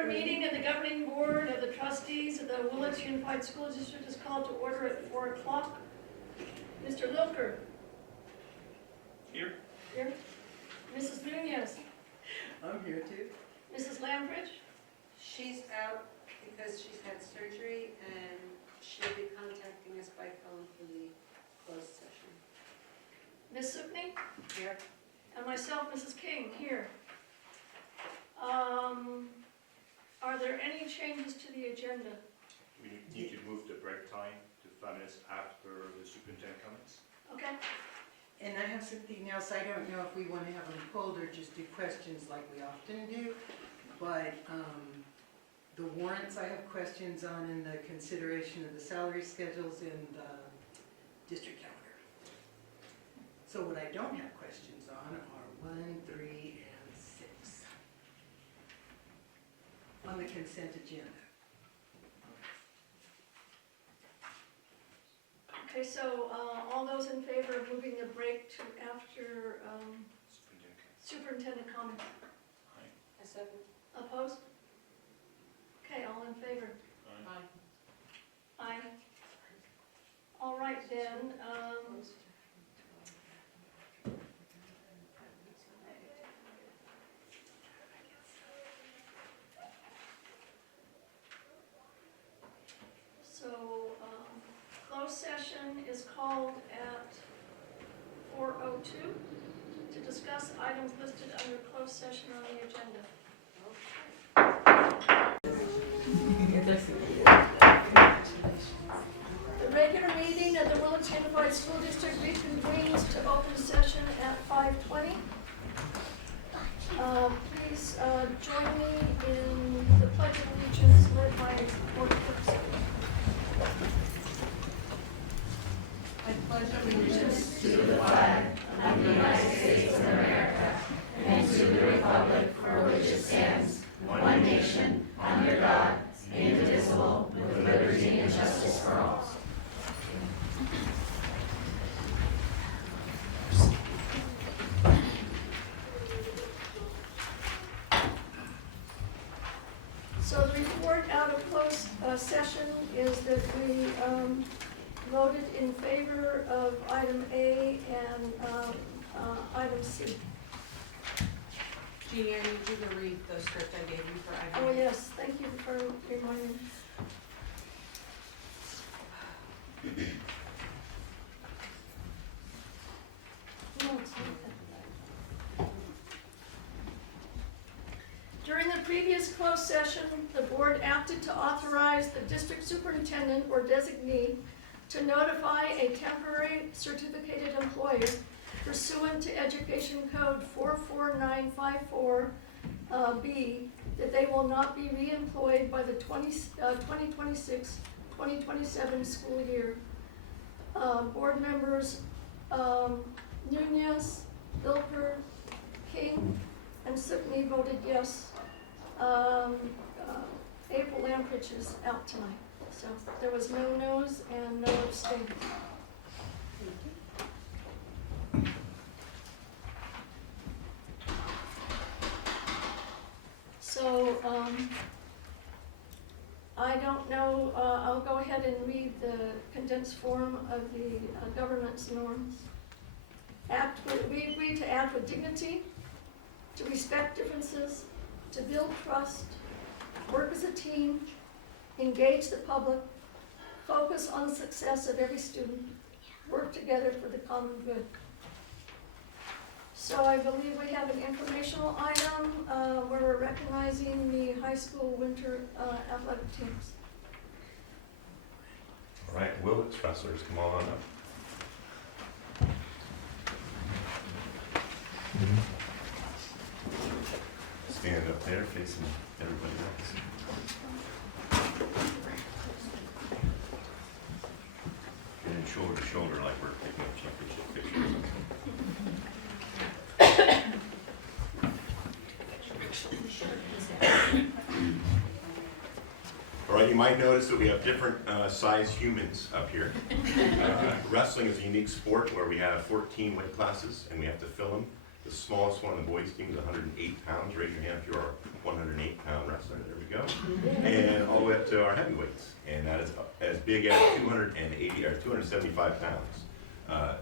regular meeting of the governing board of the trustees of the Willits Unified School District is called to order at 4 o'clock. Mr. Lilker. Here. Here. Mrs. Nunez. I'm here too. Mrs. Lambridge. She's out because she's had surgery and she'll be contacting us by phone for the closed session. Ms. Supney. Here. And myself, Mrs. King, here. Are there any changes to the agenda? We need to move the break time to 5 minutes after the superintendent comments. Okay. And I have something else. I don't know if we want to have them pulled or just do questions like we often do. But the warrants I have questions on, and the consideration of the salary schedules in the district calendar. So what I don't have questions on are 1, 3, and 6 on the consent agenda. Okay, so all those in favor of moving the break to after superintendent comment? Aye. I second. Opposed? Okay, all in favor? Aye. Aye. All right then, closed session is called at 4:02 to discuss items listed under closed session on the agenda. The regular meeting of the Willits Unified School District reconvenes to open session at 5:20. Please join me in the Pledge of Allegiance led by Board Clerk. I pledge allegiance to the flag of the United States of America and to the republic for which it stands, one nation, under God, indivisible, with liberty and justice for all. So the report out of closed session is that we voted in favor of item A and item C. Jeannie, I need you to read the script I gave you for item. Oh yes, thank you for reminding me. No, it's not that. During the previous closed session, the board acted to authorize the district superintendent or designee to notify a temporary certificated employer pursuant to Education Code 44954 B that they will not be reemployed by the 2026-2027 school year. Board members Nunez, Ilper, King, and Supney voted yes. April Lampridge is out tonight, so there was no no's and no abstains. So I don't know, I'll go ahead and read the condensed form of the governance norms. We agree to act with dignity, to respect differences, to build trust, work as a team, engage the public, focus on the success of every student, work together for the common good. So I believe we have an informational item where we're recognizing the high school winter athletic teams. All right, Willits wrestlers, come on up. Stand up there facing everybody else. Get in shoulder to shoulder like we're taking a championship picture. All right, you might notice that we have different size humans up here. Wrestling is a unique sport where we have 14 weight classes and we have to fill them. The smallest one on the boys team is 108 pounds. Raise your hand if you are 108-pound wrestler. There we go. And all the way up to our heavyweights, and that is as big as 280 or 275 pounds.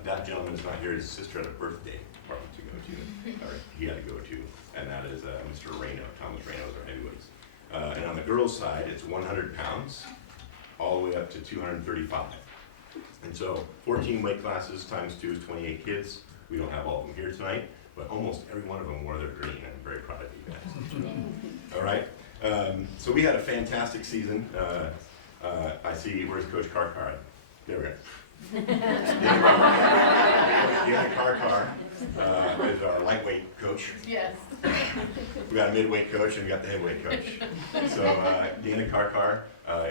That gentleman is not here. His sister had a birthday party to go to, or he had to go to, and that is Mr. Reno. Thomas Reno is our heavyweights. And on the girls' side, it's 100 pounds, all the way up to 235. And so 14 weight classes times 2 is 28 kids. We don't have all of them here tonight, but almost every one of them wore their green, and I'm very proud of you guys. All right, so we had a fantastic season. I see, where's Coach Karkar? There we go. Deanna Karkar is our lightweight coach. Yes. We got a midweight coach and we got the heavyweight coach. So Deanna Karkar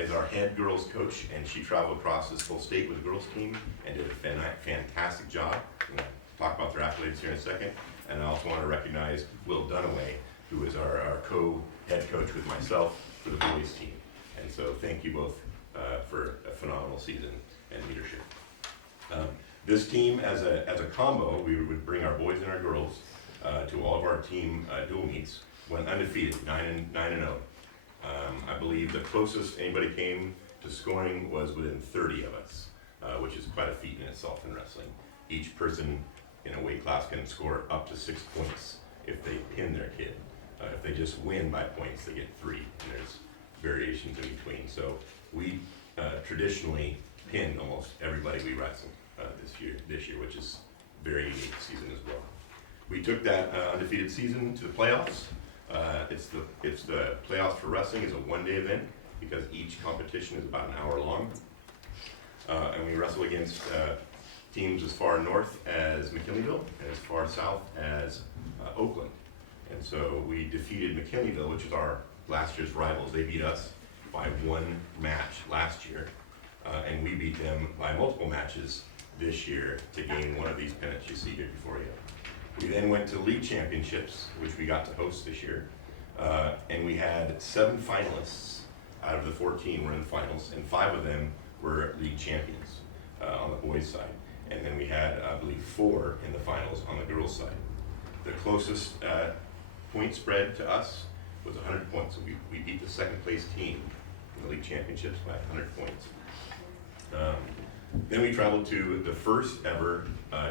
is our head girls coach, and she traveled across this whole state with the girls team and did a fantastic job. I'm gonna talk about their accolades here in a second. And I also want to recognize Will Dunaway, who is our co-head coach with myself for the boys team. And so thank you both for a phenomenal season and leadership. This team, as a combo, we would bring our boys and our girls to all of our team dual meets, went undefeated, 9-0. I believe the closest anybody came to scoring was within 30 of us, which is quite a feat in itself in wrestling. Each person in a weight class can score up to 6 points if they pin their kid. If they just win by points, they get 3, and there's variations in between. So we traditionally pinned almost everybody we wrestled this year, which is very unique season as well. We took that undefeated season to the playoffs. It's the playoffs for wrestling is a one-day event because each competition is about an hour long, and we wrestle against teams as far north as McKinleyville and as far south as Oakland. And so we defeated McKinleyville, which is our last year's rivals. They beat us by 1 match last year, and we beat them by multiple matches this year to gain one of these pennants you see here before you. We then went to league championships, which we got to host this year, and we had 7 finalists out of the 14 were in the finals, and 5 of them were league champions on the boys' side. And then we had, I believe, 4 in the finals on the girls' side. The closest point spread to us was 100 points. So we beat the second place team in the league championships by 100 points. Then we traveled to the first ever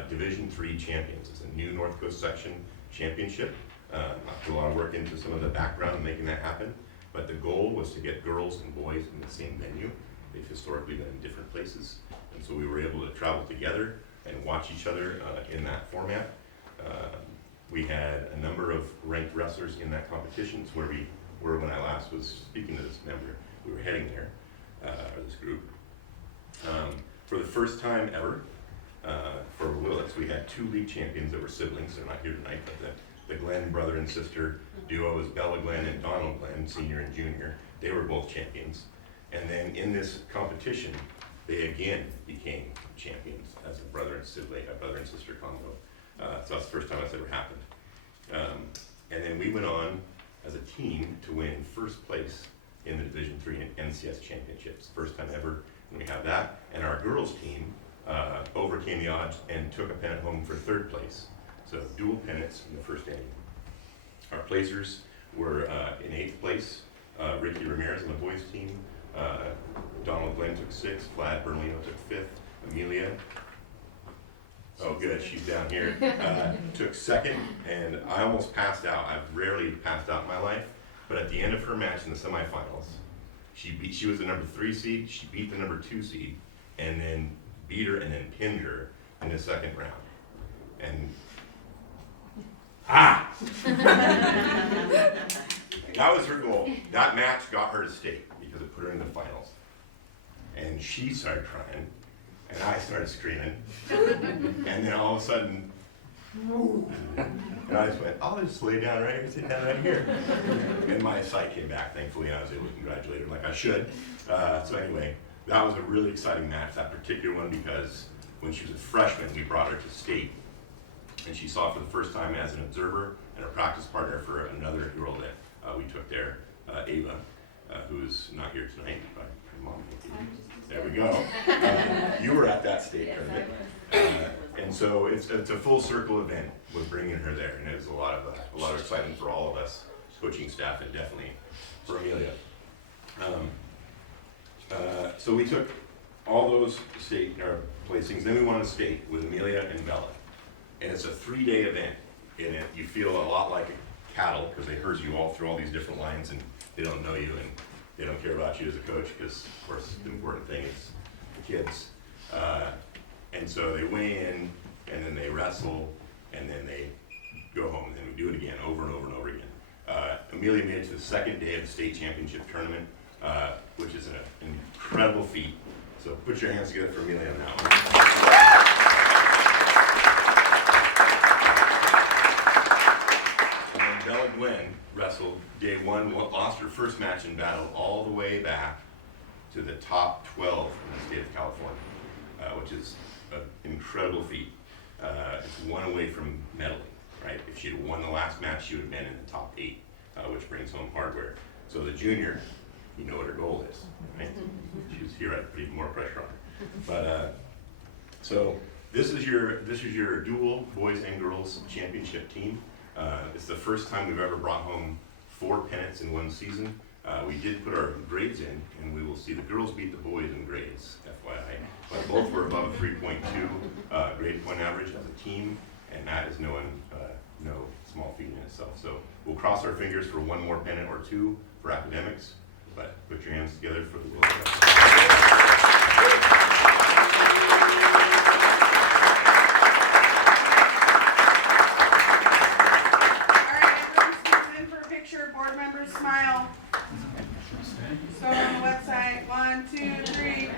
Division III champions. It's a new North Coast section championship. I put a lot of work into some of the background making that happen, but the goal was to get girls and boys in the same venue. They've historically been in different places, and so we were able to travel together and watch each other in that format. We had a number of ranked wrestlers in that competition. It's where we were when I last was speaking to this member. We were heading there, or this group. For the first time ever, for Willits, we had 2 league champions that were siblings. They're not here tonight, but the Glenn brother and sister duo is Bella Glenn and Donald Glenn, senior and junior. They were both champions. And then in this competition, they again became champions as a brother and sister combo. So that's the first time that's ever happened. And then we went on as a team to win first place in the Division III NCS championships. First time ever, and we have that. And our girls team overcame the odds and took a pennant home for 3rd place. So dual pennants in the first inning. Our placers were in 8th place, Ricky Ramirez on the boys team. Donald Glenn took 6th, Vlad Bernalino took 5th, Amelia, oh good, she's down here, took 2nd, and I almost passed out. I've rarely passed out in my life, but at the end of her match in the semifinals, she was the number 3 seed, she beat the number 2 seed, and then beat her and then pinned her in the 2nd round. And that was her goal. That match got her to state because it put her in the finals. And she started crying, and I started screaming, and then all of a sudden, and I just went, I'll just lay down right here, sit down right here. And my sight came back, thankfully, and I was able to congratulate her like I should. So anyway, that was a really exciting match, that particular one, because when she was a freshman, we brought her to state, and she saw for the first time as an observer and a practice partner for another girl that we took there, Ava, who's not here tonight, but her mom will be. There we go. You were at that state tournament. And so it's a full circle event with bringing her there, and it was a lot of excitement for all of us coaching staff, and definitely for Amelia. So we took all those state placings, then we won a state with Amelia and Bella. And it's a 3-day event, and you feel a lot like a cattle, because they herd you all through all these different lines, and they don't know you, and they don't care about you as a coach, because of course the important thing is the kids. And so they weigh in, and then they wrestle, and then they go home, and then we do it again, over and over and over again. Amelia made it to the second day of the state championship tournament, which is an incredible feat. So put your hands together for Amelia on that one. And then Bella Gwen wrestled day 1, lost her first match in battle all the way back to the top 12 in the state of California, which is an incredible feat. It's one away from medaling, right? If she had won the last match, she would have been in the top 8, which brings home hardware. So the junior, you know what her goal is, right? She's here, I'd put even more pressure on her. But so this is your dual boys and girls championship team. It's the first time we've ever brought home 4 pennants in one season. We did put our grades in, and we will see the girls beat the boys in grades, FYI. But both were above a 3.2 grade point average as a team, and that is no small feat in itself. So we'll cross our fingers for 1 more pennant or 2 for academics, but put your hands together for the World Cup. Board members smile. So on the website, 1, 2, 3.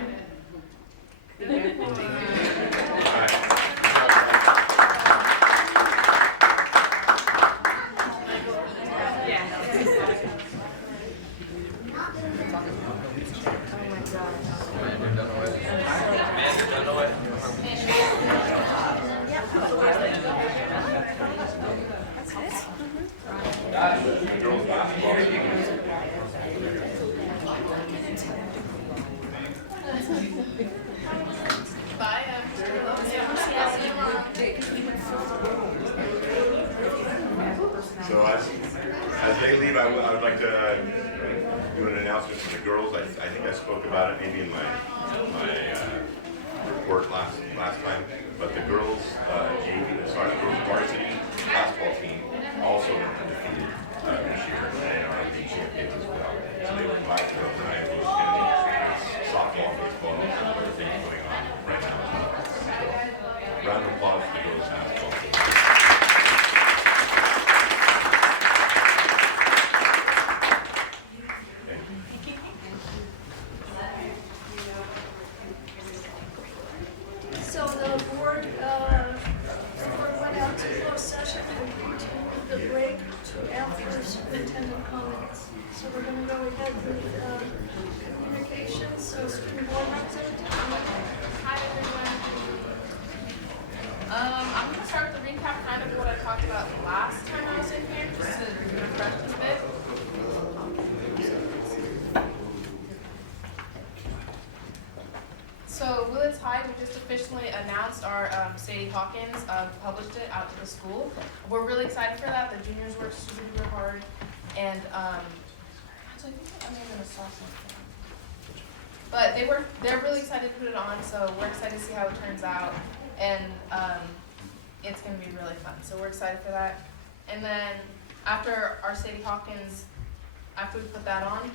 So as they leave, I would like to do an announcement for the girls. I think I spoke about it maybe in my report last time, but the girls girls varsity basketball team also went undefeated this year and are league champions as well. So they were back to the high softball, baseball, and other things going on right now as well. So, round of applause for the girls basketball team. So the board went out to closed session and continued the break to after superintendent comments. So we're going to go ahead with communications. So student board representative. Hi everyone. I'm going to start with a recap kind of what I talked about last time I was in here, just to refresh a bit. So Willits High, we just officially announced our Sadie Hawkins, published it out to the school. We're really excited for that. The juniors worked super hard, and actually I think I may have been a sophomore. But they're really excited to put it on, so we're excited to see how it turns out, and it's going to be really fun. So we're excited for that. And then after our Sadie Hawkins, after we put that on,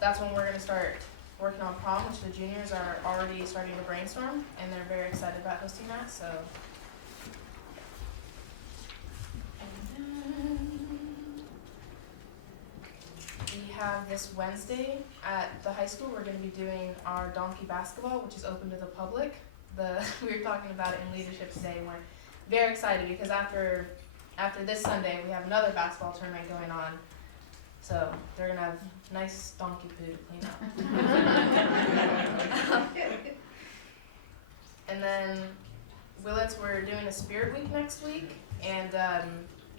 that's when we're going to start working on prom, which the juniors are already starting to brainstorm, and they're very excited about hosting that. So, and then we have this Wednesday at the high school. We're going to be doing our donkey basketball, which is open to the public. We were talking about it in leadership today, and we're very excited because after this Sunday we have another basketball tournament going on. So they're going to have nice donkey poo to clean up. And then Willits, we're doing a Spirit Week next week. And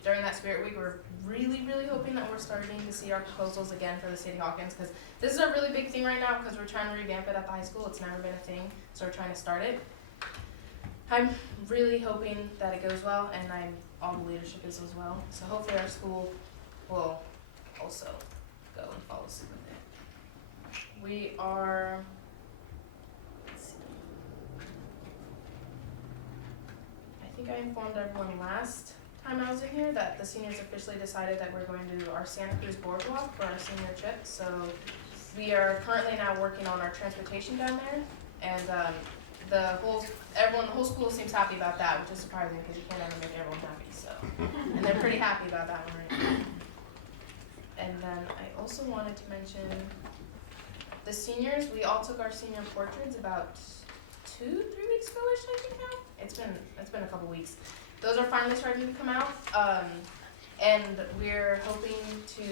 during that Spirit Week, we're really hoping that we're starting to see our proposals again for the Sadie Hawkins. Because this is a really big thing right now because we're trying to revamp it at the high school. It's never been a thing, so we're trying to start it. I'm really hoping that it goes well, and all the leadership is as well. So hopefully our school will also go and follow suit with it. We are, let's see. I think I informed everyone last time I was in here that the seniors officially decided that we're going to do our Santa Cruz boardwalk for our senior trip. So we are currently now working on our transportation down there, and the whole school seems happy about that, which is surprising because you can't ever make everyone happy. So, and they're pretty happy about that one right now. And then I also wanted to mention the seniors. We all took our senior portraits about 2-3 weeks ago-ish, I think now. It's been a couple weeks. Those are finally starting to come out, and we're hoping to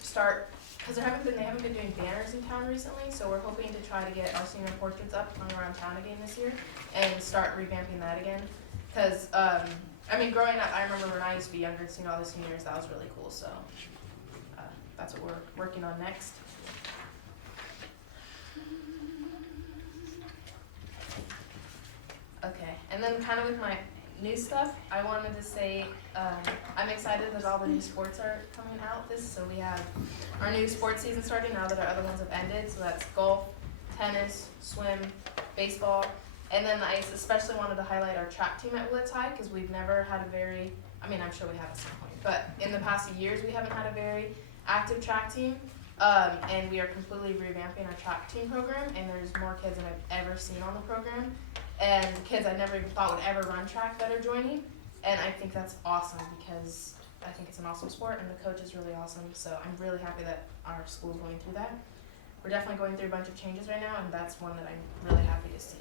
start because they haven't been doing banners in town recently. So we're hoping to try to get our senior portraits up and around town again this year, and start revamping that again. Because I mean, growing up, I remember when I used to be younger and seeing all the seniors. That was really cool. So that's what we're working on next. Okay, and then kind of with my new stuff, I wanted to say I'm excited that all the new sports are coming out so we have our new sports season starting now that our other ones have ended. So that's golf, tennis, swim, baseball, and then I especially wanted to highlight our track team at Willits High because we've never had a very, I mean I'm sure we have at some point, but in the past years we haven't had a very active track team, and we are completely revamping our track team program, and there's more kids than I've ever seen on the program. And kids I never even thought would ever run track that are joining. And I think that's awesome because I think it's an awesome sport and the coach is really awesome. So I'm really happy that our school's going through that. We're definitely going through a bunch of changes right now, and that's one that I'm really happy to see.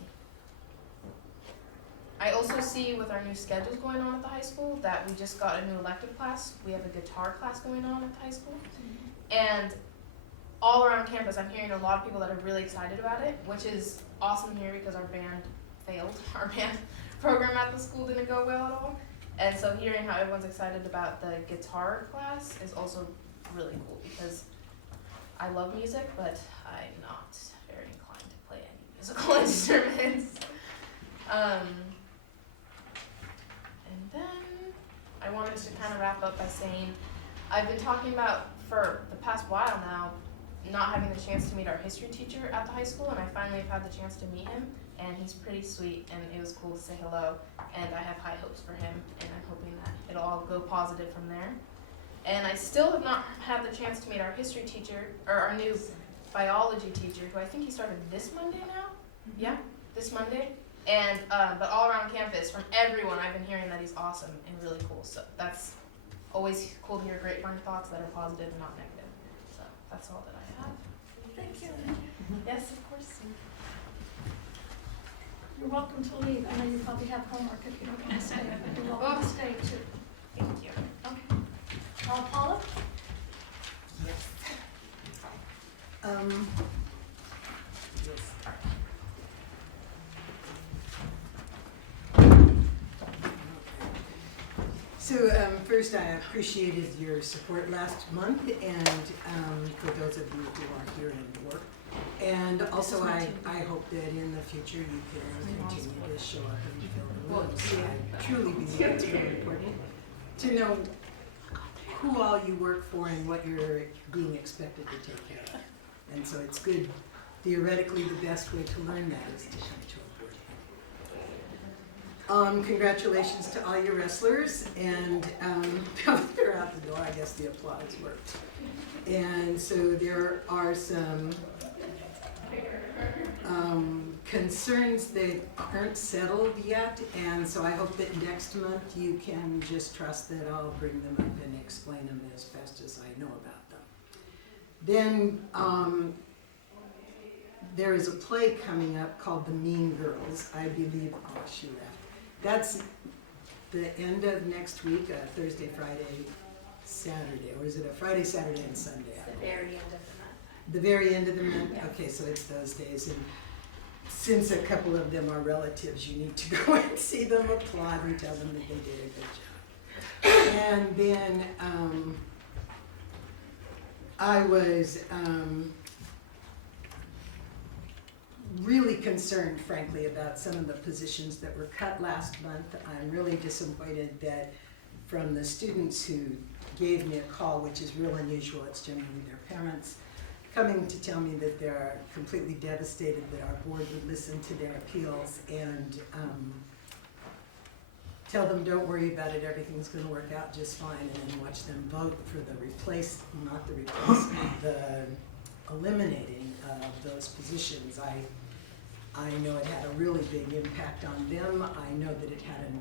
I also see with our new schedules going on at the high school that we just got a new elective class. We have a guitar class going on at the high school. And all around campus I'm hearing a lot of people that are really excited about it, which is awesome here because our band failed. Our band program at the school didn't go well at all. And so hearing how everyone's excited about the guitar class is also really cool because I love music, but I'm not very inclined to play any musical instruments. And then I wanted to kind of wrap up by saying I've been talking about for the past while now not having the chance to meet our history teacher at the high school, and I finally have had the chance to meet him. And he's pretty sweet, and it was cool to say hello, and I have high hopes for him, and I'm hoping that it'll all go positive from there. And I still have not had the chance to meet our history teacher, or our new biology teacher, who I think he started this Monday now? Yeah, this Monday. And, but all around campus, from everyone, I've been hearing that he's awesome and really cool, so that's always cool to hear grapevine thoughts that are positive and not negative. So that's all that I have. Thank you. Yes, of course. You're welcome to leave. I know you probably have homework if you don't want to stay, but you're welcome to stay too. Thank you. Okay. Paula? So first, I appreciated your support last month, and for those of you who are here in work. And also, I hope that in the future you can continue to show up and fill the rooms. I truly believe it's very important to know who all you work for and what you're being expected to take care of. And so it's good, theoretically, the best way to learn that is to come to a board. Congratulations to all your wrestlers, and they're out the door. I guess the applause worked. And so there are some concerns that aren't settled yet, and so I hope that next month you can just trust that I'll bring them up and explain them as best as I know about them. Then there is a play coming up called The Mean Girls. I believe, oh she left. That's the end of next week, Thursday, Friday, Saturday, or is it a Friday, Saturday, and Sunday? The very end of the month. The very end of the month? Okay, so it's those days. And since a couple of them are relatives, you need to go and see them, applaud, and tell them that they did a good job. And then I was really concerned, frankly, about some of the positions that were cut last month. I'm really disappointed that from the students who gave me a call, which is real unusual. It's generally their parents coming to tell me that they're completely devastated that our board would listen to their appeals and tell them, don't worry about it, everything's gonna work out just fine, and then watch them vote for not the replacement, the eliminating of those positions. I know it had a really big impact on them. I know that it had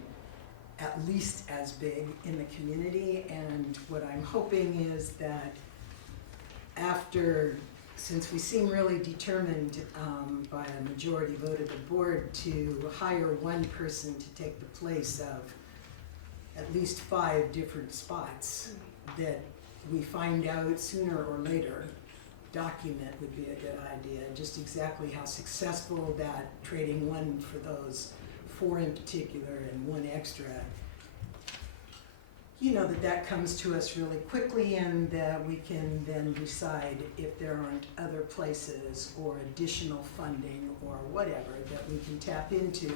at least as big in the community, and what I'm hoping is that since we seem really determined by a majority vote of the board to hire one person to take the place of at least 5 different spots, that we find out sooner or later, document would be a good idea, just exactly how successful that trading one for those 4 in particular and 1 extra, that comes to us really quickly, and that we can then decide if there aren't other places or additional funding or whatever that we can tap into,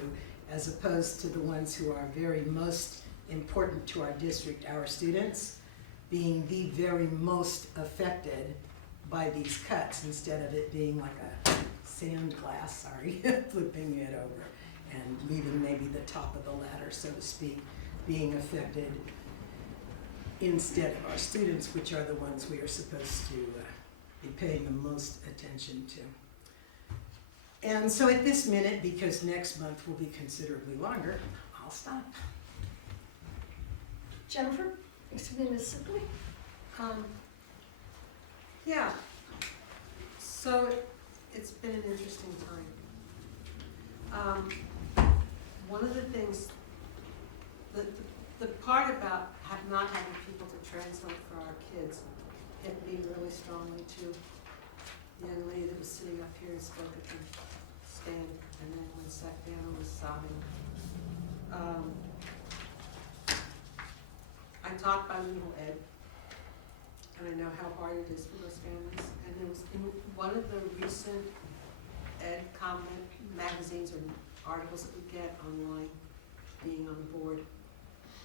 as opposed to the ones who are very most important to our district, our students, being the very most affected by these cuts, instead of it being like a sand glass, flipping it over and leaving maybe the top of the ladder, so to speak, being affected instead of our students, which are the ones we are supposed to be paying the most attention to. And so at this minute, because next month will be considerably longer, I'll stop. Jennifer, excuse me, Ms. Sibley? Yeah, so it's been an interesting time. One of the things, the part about not having people to translate for our kids hit me really strongly too. The young lady that was sitting up here and spoke at the stand, and then when sat down and was sobbing. I taught bilingual ed, and I know how hard it is for those families. And it was in one of the recent ed comment magazines or articles that we get online, being on the board,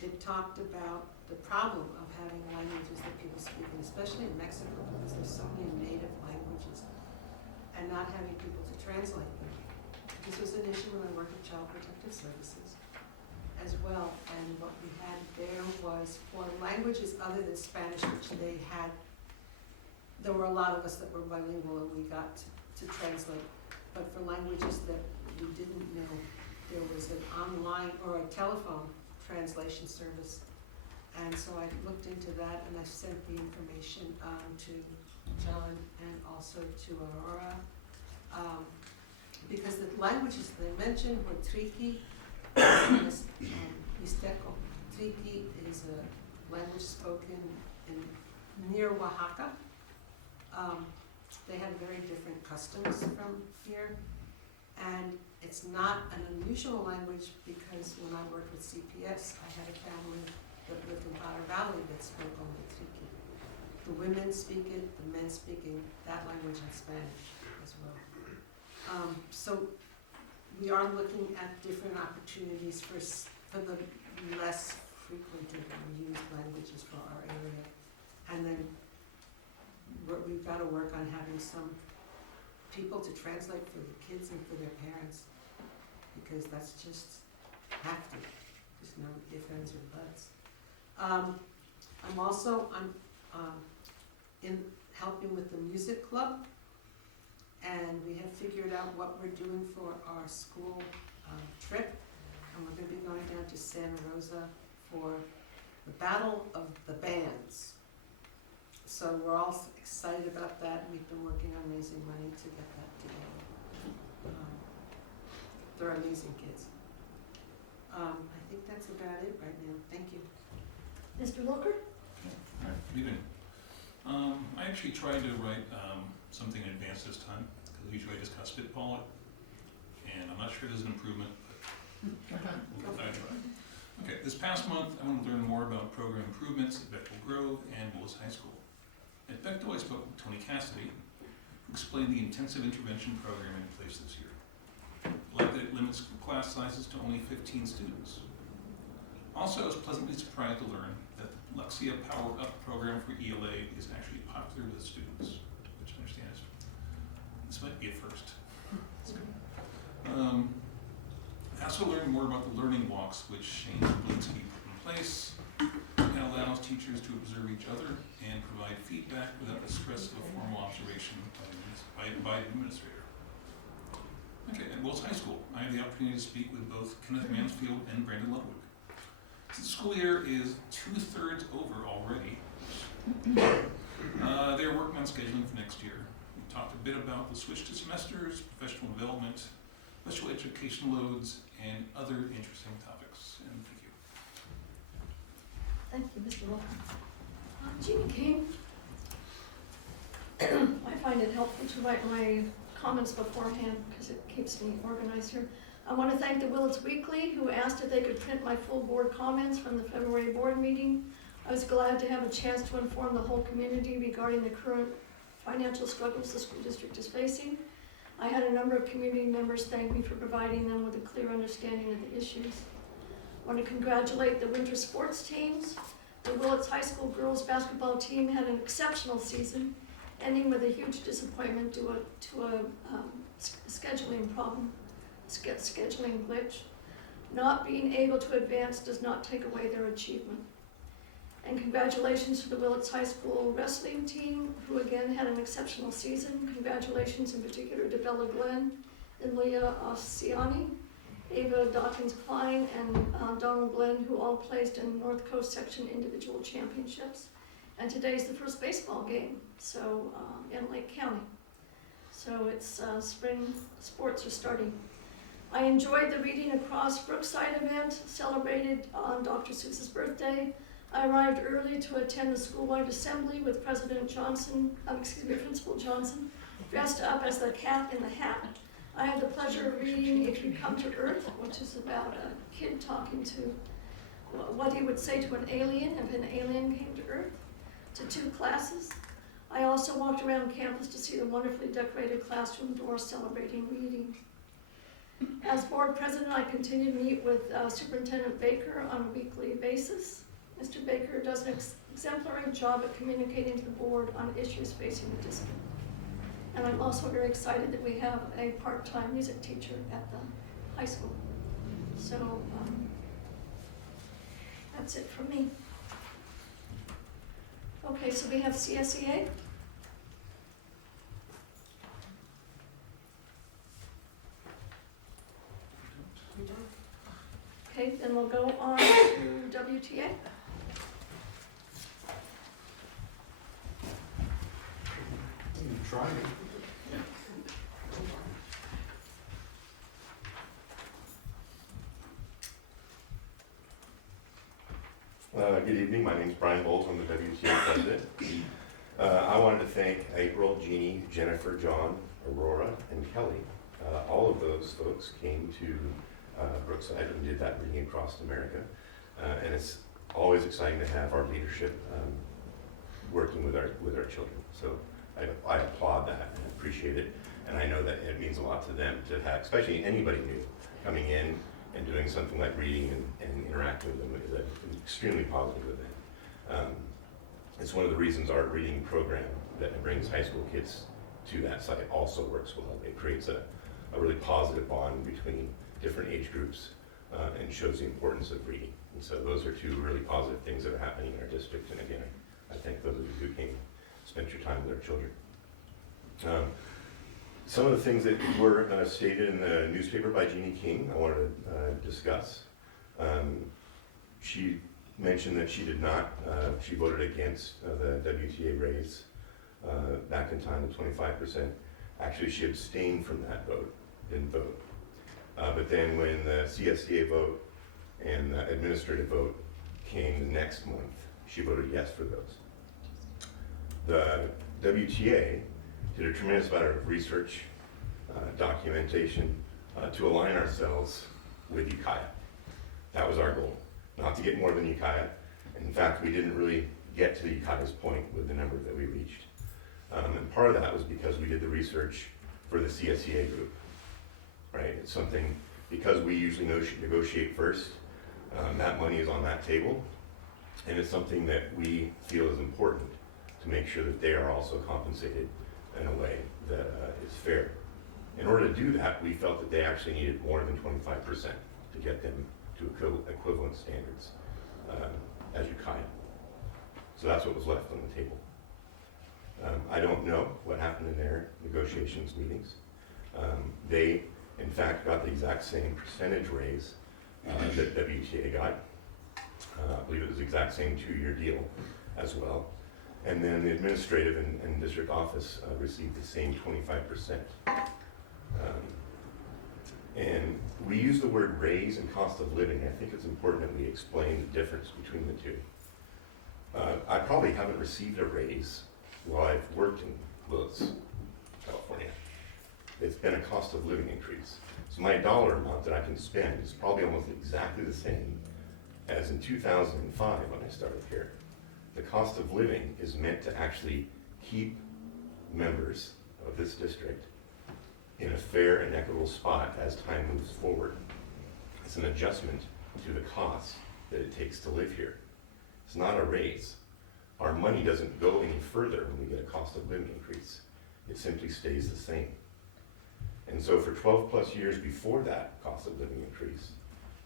it talked about the problem of having languages that people speak, and especially in Mexico, because there's so many native languages, and not having people to translate them. This was an issue when I worked at Child Protective Services as well, and what we had there was for languages other than Spanish, which they had, there were a lot of us that were bilingual and we got to translate, but for languages that we didn't know, there was an online or a telephone translation service. And so I looked into that, and I sent the information to John and also to Aurora, because the languages they mentioned were Triqui, Mixteco. Triqui is a language spoken near Oaxaca. They have very different customs from here, and it's not an unusual language, because when I worked with CPS, I had a family that lived in Powder Valley that spoke only Triqui. The women speak it, the men speak that language in Spanish as well. So we are looking at different opportunities for the less frequented or used languages for our area. And then we've got to work on having some people to translate for the kids and for their parents, because that's just have to. There's no ifs, ands, or buts. I'm also in helping with the music club, and we have figured out what we're doing for our school trip, and we're going to be going down to Santa Rosa for the Battle of the Bands. So we're all excited about that, and we've been working on raising money to get that together. They're amazing kids. I think that's about it right now. Thank you. Mr. Looker? All right, good evening. I actually tried to write something in advance this time, because usually I just kind of spitball it, and I'm not sure there's an improvement, but I tried. Okay, this past month, I want to learn more about program improvements at Bechtel Grove and Willits High School. At Bechtel, I spoke with Tony Cassidy, who explained the intensive intervention program in place this year. I like that it limits class sizes to only 15 students. Also, I was pleasantly surprised to learn that the Luxia Power Up program for ELA is actually popular with students, which I understand is, this might be a first. I also learned more about the learning walks, which Shane Blinsky put in place, and allows teachers to observe each other and provide feedback without the stress of a formal observation by an administrator. Okay, at Willits High School, I had the opportunity to speak with both Kenneth Mansfield and Brandon Ludwig. The school year is 2/3 over already. They're working on scheduling for next year. We talked a bit about the switch to semesters, professional development, special education loads, and other interesting topics. And thank you. Thank you, Mr. Wilson. Jeannie King. I find it helpful to write my comments beforehand because it keeps me organized here. I want to thank the Willits Weekly, who asked if they could print my full board comments from the February board meeting. I was glad to have a chance to inform the whole community regarding the current financial struggles the school district is facing. I had a number of community members thank me for providing them with a clear understanding of the issues. I want to congratulate the winter sports teams. The Willits High School girls basketball team had an exceptional season, ending with a huge disappointment due to a scheduling problem, scheduling glitch. Not being able to advance does not take away their achievement. And congratulations to the Willits High School wrestling team, who again had an exceptional season. Congratulations in particular to Bella Glenn and Leah Ossiani, Ava Dawkins-Klein, and Donald Glenn, who all placed in North Coast Section individual championships. And today's the first baseball game, so in Lake County. So it's spring sports are starting. I enjoyed the Reading Across Brookside event, celebrated on Dr. Seuss's birthday. I arrived early to attend the school-wide assembly with Principal Johnson, dressed up as the cat in the hat. I had the pleasure of reading If You Come to Earth, which is about a kid talking to what he would say to an alien if an alien came to Earth, to 2 classes. I also walked around campus to see the wonderfully decorated classroom doors celebrating reading. As board president, I continue to meet with Superintendent Baker on a weekly basis. Mr. Baker does an exemplary job at communicating to the board on issues facing the district. And I'm also very excited that we have a part-time music teacher at the high school. So that's it from me. Okay, so we have CSEA. Okay, then we'll go on to WTA. Try. Good evening, my name is Brian Bowles, I'm the WTA president. I wanted to thank April, Jeannie, Jennifer, John, Aurora, and Kelly. All of those folks came to Brookside and did that Reading Across America. And it's always exciting to have our leadership working with our children. So I applaud that and appreciate it. And I know that it means a lot to them to have, especially anybody new coming in and doing something like reading and interacting with them is an extremely positive event. It's one of the reasons our reading program that brings high school kids to that site also works well. It creates a really positive bond between different age groups and shows the importance of reading. And so those are 2 really positive things that are happening in our district. And again, I thank those of you who came, spent your time with our children. Some of the things that were stated in the newspaper by Jeannie King, I wanted to discuss. She mentioned that she did not, she voted against the WTA raise back in time, the 25%. Actually, she abstained from that vote, didn't vote. But then when the CSEA vote and the administrative vote came the next month, she voted yes for those. The WTA did a tremendous amount of research, documentation, to align ourselves with Ukiah. That was our goal, not to get more than Ukiah. In fact, we didn't really get to Ukiah's point with the number that we reached. And part of that was because we did the research for the CSEA group, right? It's something, because we usually negotiate first, that money is on that table, And it's something that we feel is important to make sure that they are also compensated in a way that is fair. In order to do that, we felt that they actually needed more than 25% to get them to equivalent standards as Ukiah. So that's what was left on the table. I don't know what happened in their negotiations meetings. They, in fact, got the exact same percentage raise that WTA got. I believe it was the exact same 2-year deal as well. And then the administrative and district office received the same 25%. And we use the word raise and cost of living. I think it's important that we explain the difference between the two. I probably haven't received a raise while I've worked in Willits, California. It's been a cost of living increase. So my dollar amount that I can spend is probably almost exactly the same as in 2005 when I started here. The cost of living is meant to actually keep members of this district in a fair and equitable spot as time moves forward. It's an adjustment to the cost that it takes to live here. It's not a raise. Our money doesn't go any further when we get a cost of living increase. It simply stays the same. And so for 12 plus years before that cost of living increase,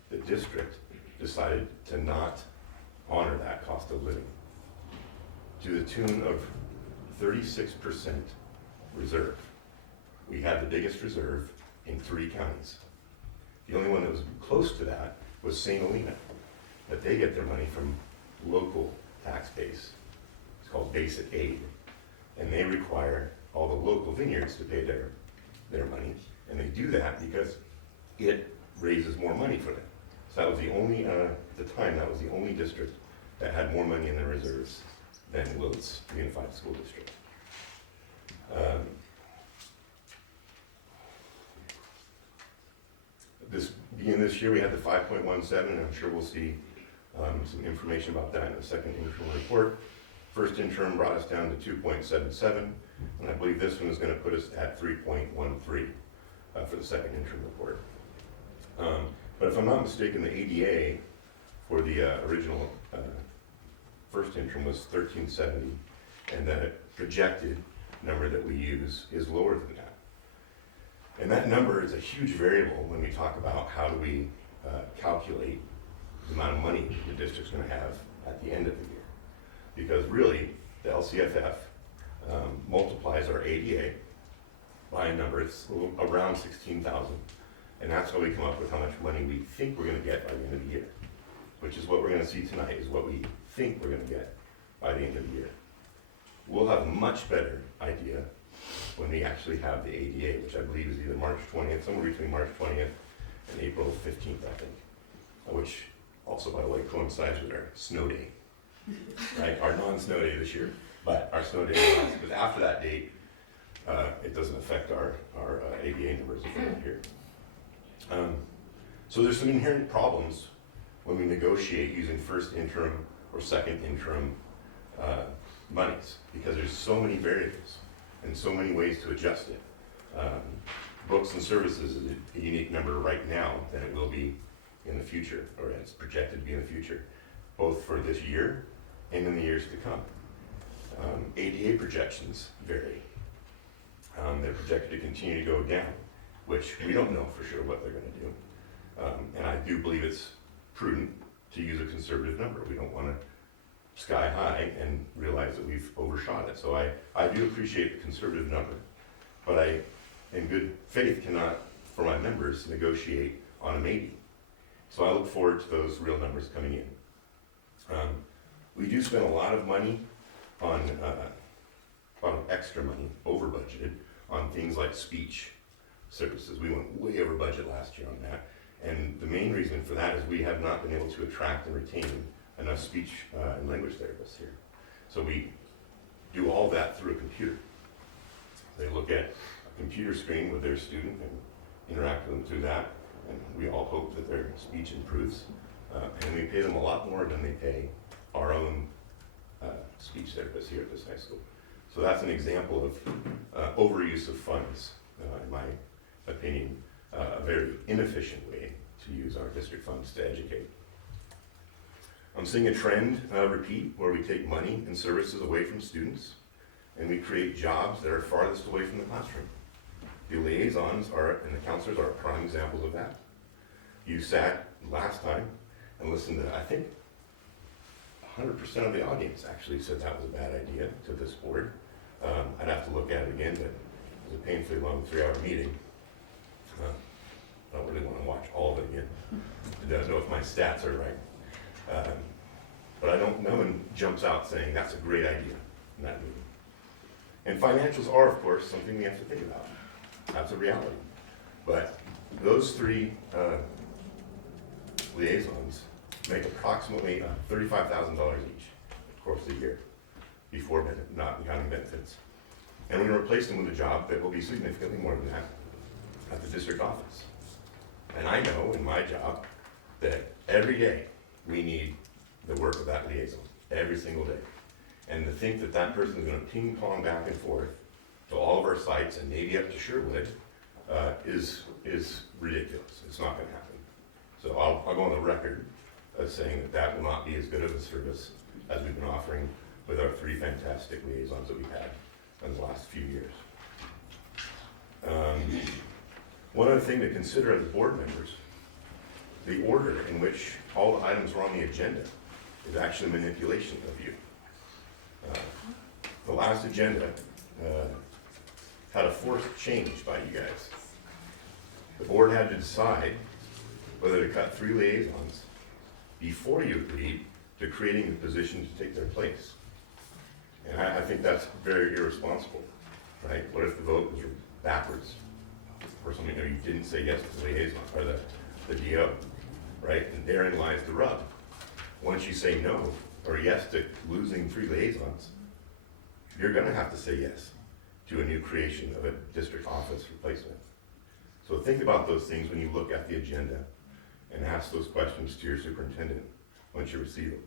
the district decided to not honor that cost of living to the tune of 36% reserve. We had the biggest reserve in 3 counties. The only one that was close to that was St. Helena, but they get their money from local tax base. It's called basic aid. And they require all the local vineyards to pay their money. And they do that because it raises more money for them. So that was the only, at the time, that was the only district that had more money in their reserves than Willits Unified School District. Beginning this year, we had the 5.17, and I'm sure we'll see some information about that in the second interim report. First interim brought us down to 2.77, and I believe this one is going to put us at 3.13 for the second interim report. But if I'm not mistaken, the ADA for the original first interim was 1370, and the projected number that we use is lower than that. And that number is a huge variable when we talk about how do we calculate the amount of money the district's going to have at the end of the year. Because really, the LCFF multiplies our ADA by a number, it's around 16,000. And that's how we come up with how much money we think we're going to get by the end of the year, which is what we're going to see tonight, is what we think we're going to get by the end of the year. We'll have a much better idea when we actually have the ADA, which I believe is either March 20th, somewhere between March 20th and April 15th, I think, which also, by the way, coincides with our snow day, right? Our non-snow day this year, but our snow day is because after that date, it doesn't affect our ADA numbers if we're not here. So there's some inherent problems when we negotiate using first interim or second interim monies, because there's so many variables and so many ways to adjust it. Books and services is a unique number right now than it will be in the future, or it's projected to be in the future, both for this year and in the years to come. ADA projections vary. They're projected to continue to go down, which we don't know for sure what they're going to do. And I do believe it's prudent to use a conservative number. We don't want to sky high and realize that we've overshot it. So I do appreciate the conservative number, but I, in good faith, cannot, for my members, negotiate on a maybe. So I look forward to those real numbers coming in. We do spend a lot of money on extra money, over budgeted, on things like speech services. We went way over budget last year on that. And the main reason for that is we have not been able to attract and retain enough speech and language therapists here. So we do all that through a computer. They look at a computer screen with their student and interact with them through that. And we all hope that their speech improves. And we pay them a lot more than they pay our own speech therapists here at this high school. So that's an example of overuse of funds, in my opinion, a very inefficient way to use our district funds to educate. I'm seeing a trend repeat where we take money and services away from students and we create jobs that are farthest away from the classroom. The liaisons and the counselors are prime examples of that. You sat last time and listened to, I think, 100% of the audience actually said that was a bad idea to this board. I'd have to look at it again, but it was a painfully long 3-hour meeting. I don't really want to watch all of it again. I don't know if my stats are right. But I don't know one jumps out saying that's a great idea in that meeting. And financials are, of course, something we have to think about. That's a reality. But those three liaisons make approximately $35,000 each, of course, a year, before not counting benefits. And we're going to replace them with a job that will be significantly more than that at the district office. And I know in my job that every day we need the work of that liaison, every single day. And to think that that person is going to ping pong back and forth to all of our sites and maybe up to Sherwood is ridiculous. It's not going to happen. So I'll go on the record as saying that that will not be as good of a service as we've been offering with our 3 fantastic liaisons that we've had in the last few years. One other thing to consider as board members, the order in which all the items were on the agenda is actually manipulation of you. The last agenda had a forced change by you guys. The board had to decide whether to cut 3 liaisons before you agreed to creating the position to take their place. And I think that's very irresponsible, right? What if the vote was backwards? Or something, you didn't say yes to the liaison, or the DO, right? And therein lies the rub. Once you say no, or yes to losing 3 liaisons, you're gonna have to say yes to a new creation of a district office replacement. So think about those things when you look at the agenda and ask those questions to your superintendent once you receive them.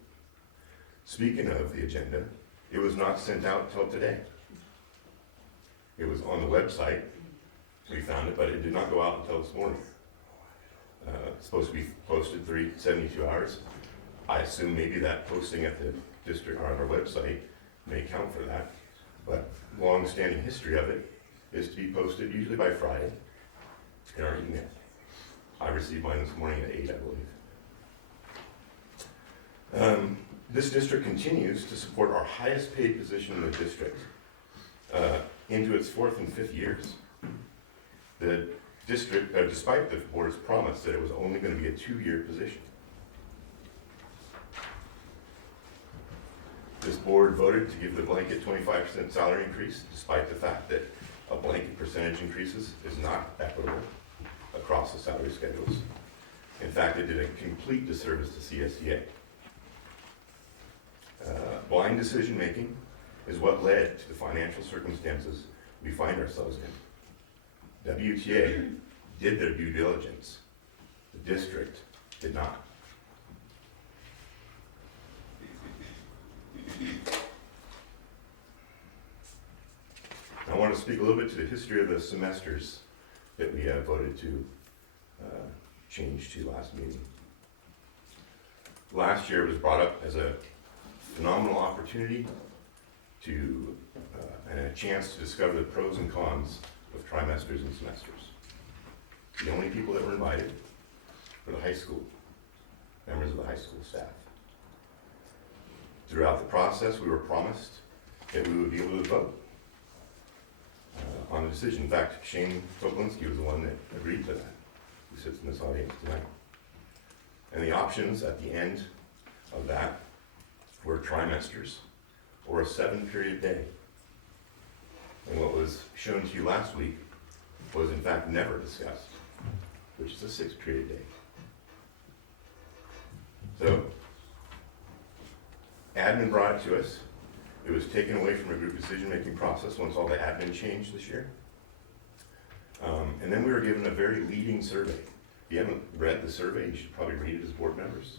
Speaking of the agenda, it was not sent out until today. It was on the website, we found it, but it did not go out until this morning. It's supposed to be posted 72 hours. I assume maybe that posting at the district or on our website may count for that, but long-standing history of it is to be posted usually by Friday in our email. I received mine this morning at 8, I believe. This district continues to support our highest paid position in the district into its 4th and 5th years. The district, despite the board's promise that it was only going to be a 2-year position. This board voted to give the blanket 25% salary increase, despite the fact that a blanket percentage increases is not equitable across the salary schedules. In fact, it did a complete disservice to CSEA. Blind decision-making is what led to the financial circumstances we find ourselves in. WTA did their due diligence. The district did not. I want to speak a little bit to the history of the semesters that we voted to change to last meeting. Last year it was brought up as a phenomenal opportunity to and a chance to discover the pros and cons of trimesters and semesters. The only people that were invited were the high school, members of the high school staff. Throughout the process, we were promised that we would be able to vote on the decision. In fact, Shane Toplinski was the one that agreed to that, who sits in this audience tonight. And the options at the end of that were trimesters or a 7-period day. And what was shown to you last week was in fact never discussed, which is a 6-period day. So, admin brought it to us. It was taken away from a group decision-making process once all the admin changed this year. And then we were given a very leading survey. If you haven't read the survey, you should probably read it as board members.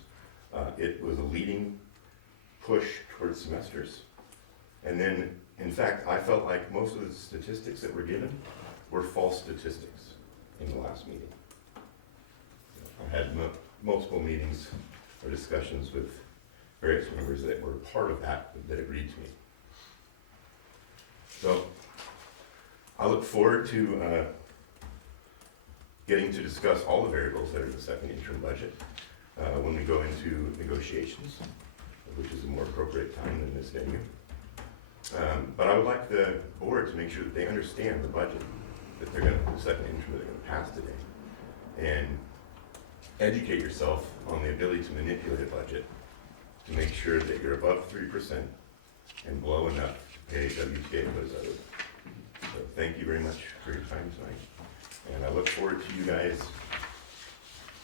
It was a leading push towards semesters. And then, in fact, I felt like most of the statistics that were given were false statistics in the last meeting. I had multiple meetings or discussions with various members that were part of that agreed to me. So I look forward to getting to discuss all the variables that are in the second interim budget when we go into negotiations, which is a more appropriate time than this venue. But I would like the board to make sure that they understand the budget that the second interim that they're going to pass today, and educate yourself on the ability to manipulate a budget to make sure that you're above 3% and below enough to pay WTA what is owed. So thank you very much for your time tonight, and I look forward to you guys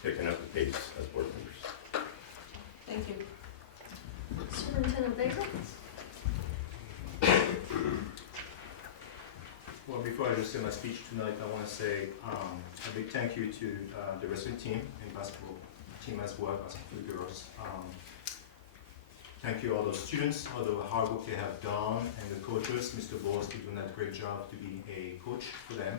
picking up the pace as board members. Thank you. Superintendent Baker? Well, before I just say my speech tonight, I want to say a big thank you to the wrestling team and basketball team as well, basketball girls. Thank you all those students, all the hard work they have done, and the coaches, Mr. Bowles, doing that great job to be a coach for them,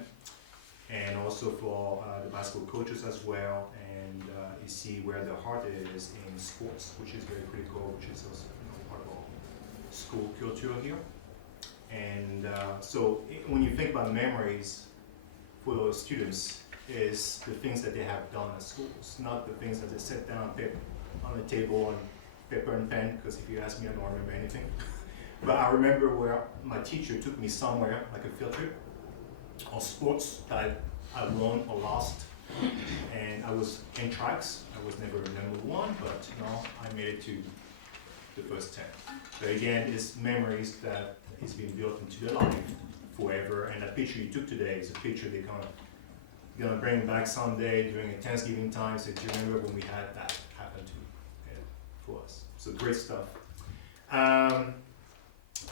and also for the basketball coaches as well. And you see where their heart is in sports, which is very critical, which is also part of our school culture here. And so when you think about memories for those students, is the things that they have done at schools, not the things that they sit down on the table and paper and pen, because if you ask me, I don't remember anything. But I remember where my teacher took me somewhere, like a field trip, or sports that I won or lost. And I was in tracks. I was never number one, but I made it to the first 10. But again, it's memories that is being built into their life forever. And that picture you took today is a picture they're gonna bring back someday during a Thanksgiving time. So do you remember when we had that happen for us? So great stuff. I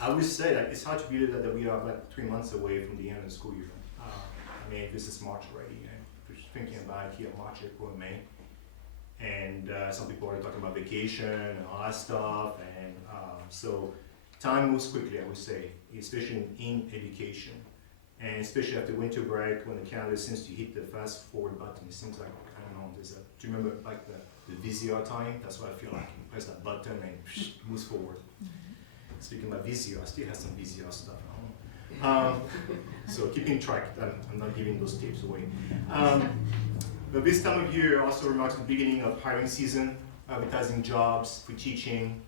would say that it's hard to believe that we are like 3 months away from the end of the school year. I mean, this is March already, and just thinking about it here, March, April, and May. And some people are talking about vacation and all that stuff, and so time moves quickly, I would say, especially in education, and especially after winter break when the calendar seems to hit the fast forward button. It seems like, I don't know, do you remember like the VCR time? That's what I feel like. You press that button and it moves forward. Speaking about VCR, I still have some VCR stuff at home. So keeping track, I'm not giving those tapes away. But this time of year also marks the beginning of hiring season, advertising jobs for teaching.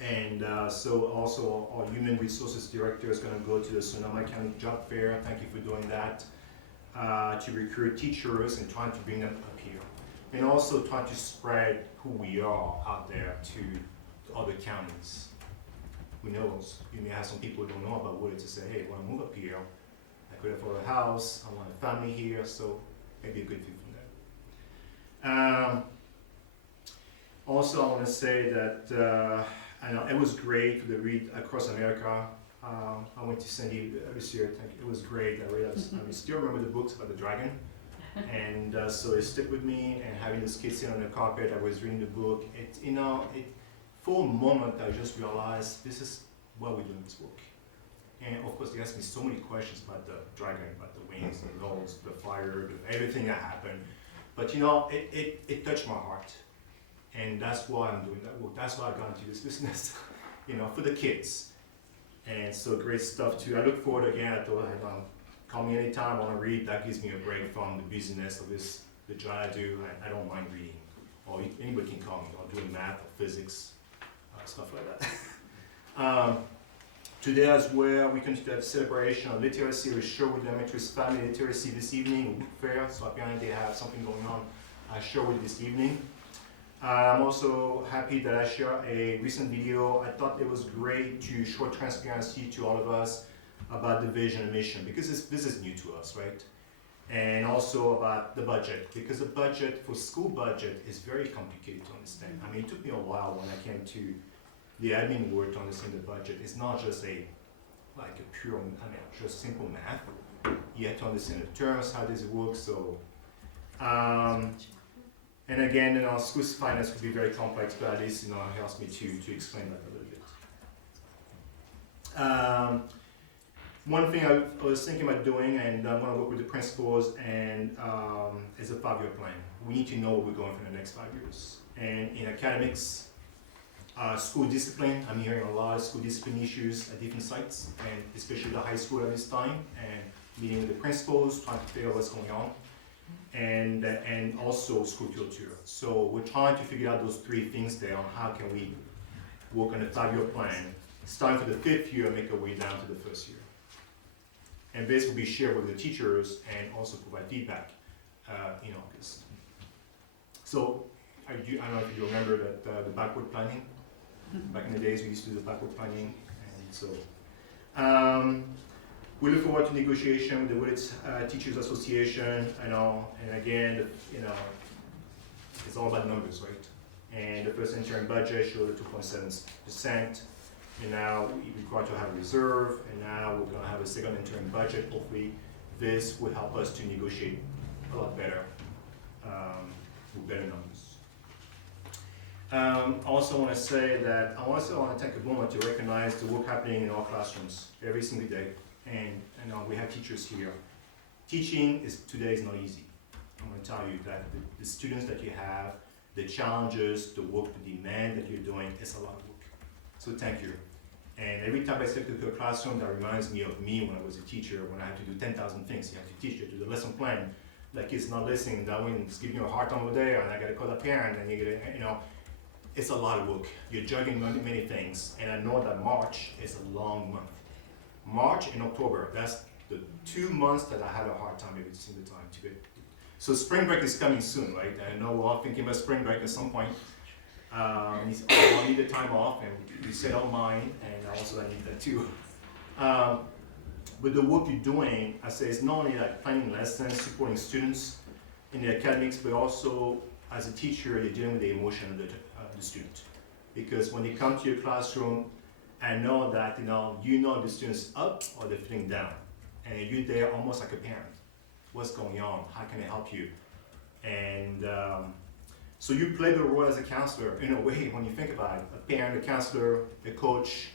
And so also our human resources director is going to go to the Sonoma County Job Fair. Thank you for doing that, to recruit teachers and trying to bring them up here. And also trying to spread who we are out there to other counties. Who knows? You may have some people who don't know about Willits to say, hey, I want to move up here. I could afford a house. I want a family here. So maybe a good fit from that. Also, I want to say that I know it was great for the read across America. I went to San Diego this year. It was great. I still remember the books about the dragon. And so it stuck with me, and having those kids sit on the carpet, I was reading the book. For a moment, I just realized this is why we're doing this book. And of course, they asked me so many questions about the dragon, about the wings, the nose, the fire, everything that happened. But it touched my heart. And that's why I'm doing that work. That's why I got into this business, for the kids. And so great stuff too. I look forward again. I thought, call me anytime I want to read. That gives me a break from the business of the job I do. I don't mind reading. Or anybody can call me. I'm doing math or physics, stuff like that. Today as well, we continue to have celebration of literacy with Sherwood Elementary's family literacy this evening, book fair. So apparently they have something going on at Sherwood this evening. I'm also happy that I shared a recent video. I thought it was great to show transparency to all of us about the vision and mission, because this is new to us, right? And also about the budget, because the budget for school budget is very complicated to understand. I mean, it took me a while when I came to the admin world to understand the budget. It's not just just simple math. You have to understand the terms, how does it work. So, and again, school's finance could be very complex, but at least it helps me to explain that a little bit. One thing I was thinking about doing, and I'm going to work with the principals, and is a 5-year plan. We need to know where we're going for the next 5 years. And in academics, School discipline, I'm hearing a lot of school discipline issues at different sites, and especially the high school at this time, and meeting with the principals, trying to figure out what's going on, and also school culture. So we're trying to figure out those three things there on how can we work on a 5-year plan, starting for the 5th year, make our way down to the 1st year. And this will be shared with the teachers and also provide feedback in August. So I don't know if you remember that the backward planning. Back in the days, we used to do the backward planning, and so we look forward to negotiation with the Willits Teachers Association, and again, it's all about numbers, right? And the first interim budget showed a 2.7%, and now we require to have a reserve, and now we're going to have a second interim budget. Hopefully, this will help us to negotiate a lot better with better numbers. I also want to say that I also want to take a moment to recognize the work happening in our classrooms every single day. And we have teachers here. Teaching today is not easy. I'm going to tell you that the students that you have, the challenges, the work, the demand that you're doing, it's a lot of work. So thank you. And every time I step into a classroom, that reminds me of me when I was a teacher, when I had to do 10,000 things. You have to teach, you do the lesson plan. Like it's not listening, that one is giving you a hard time over there, and I got to call a parent, and you got to, it's a lot of work. You're juggling many things, and I know that March is a long month. March and October, that's the 2 months that I had a hard time every single time to get. So spring break is coming soon, right? I know we're all thinking about spring break at some point. We all need the time off, and we set our mind, and also I need that too. But the work you're doing, I say, it's not only like planning lessons, supporting students in the academics, but also as a teacher, you're dealing with the emotion of the student. Because when they come to your classroom, I know that the student's up or they're feeling down, and you're there almost like a parent. What's going on? How can I help you? And so you play the role as a counselor in a way when you think about it, a parent, a counselor, a coach,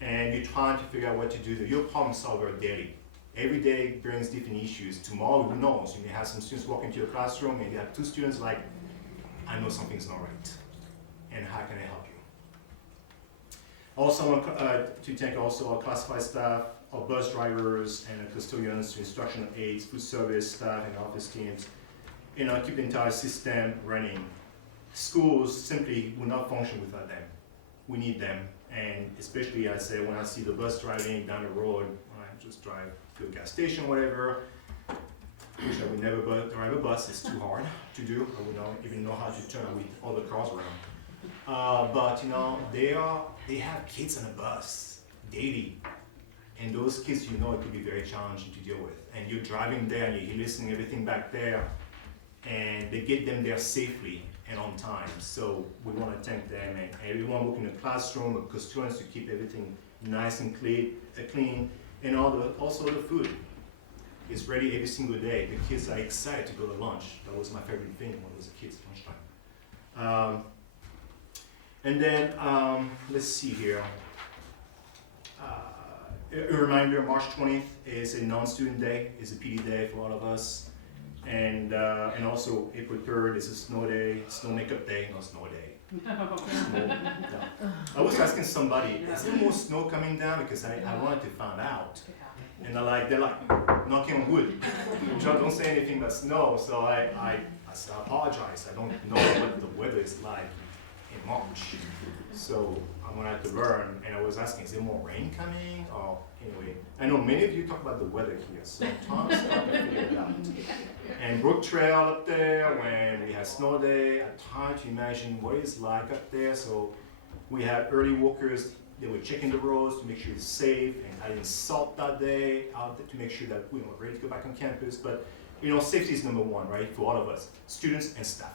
and you're trying to figure out what to do. You're a problem solver daily. Every day brings different issues. Tomorrow, who knows? You may have some students walk into your classroom and you have 2 students like, I know something's not right. And how can I help you? Also, I want to thank also our classified staff, our bus drivers and our custodians, instructional aides, food service staff and office teams, keep the entire system running. Schools simply will not function without them. We need them, and especially I say when I see the bus driving down the road, I just drive to a gas station, whatever. Wish I would never drive a bus, it's too hard to do. I would not even know how to turn with all the cars around. But they have kids on a bus daily, and those kids, it could be very challenging to deal with. And you're driving there and you're listening to everything back there, and they get them there safely and on time. So we want to thank them and everyone working in the classroom, the custodians to keep everything nice and clean, and also the food is ready every single day. The kids are excited to go to lunch. That was my favorite thing when I was a kid, lunchtime. And then, let's see here. A reminder, March 20th is a non-student day, is a PD day for all of us. And also April 3rd is a snow day, snow makeup day, not snow day. Snow, no. I was asking somebody, is there more snow coming down? Because I wanted to find out. And they're like knocking on wood. John, don't say anything about snow. So I apologize. I don't know what the weather is like in March. So I'm gonna have to learn. And I was asking, is there more rain coming? Or anyway, I know many of you talk about the weather here, so Tom's trying to figure it out. And Brook Trail up there, when we had snow day, I tried to imagine what it's like up there. So we had early walkers. They were checking the roads to make sure it's safe, and I didn't salt that day out to make sure that we were ready to go back on campus. But safety is number one, right, for all of us, students and staff.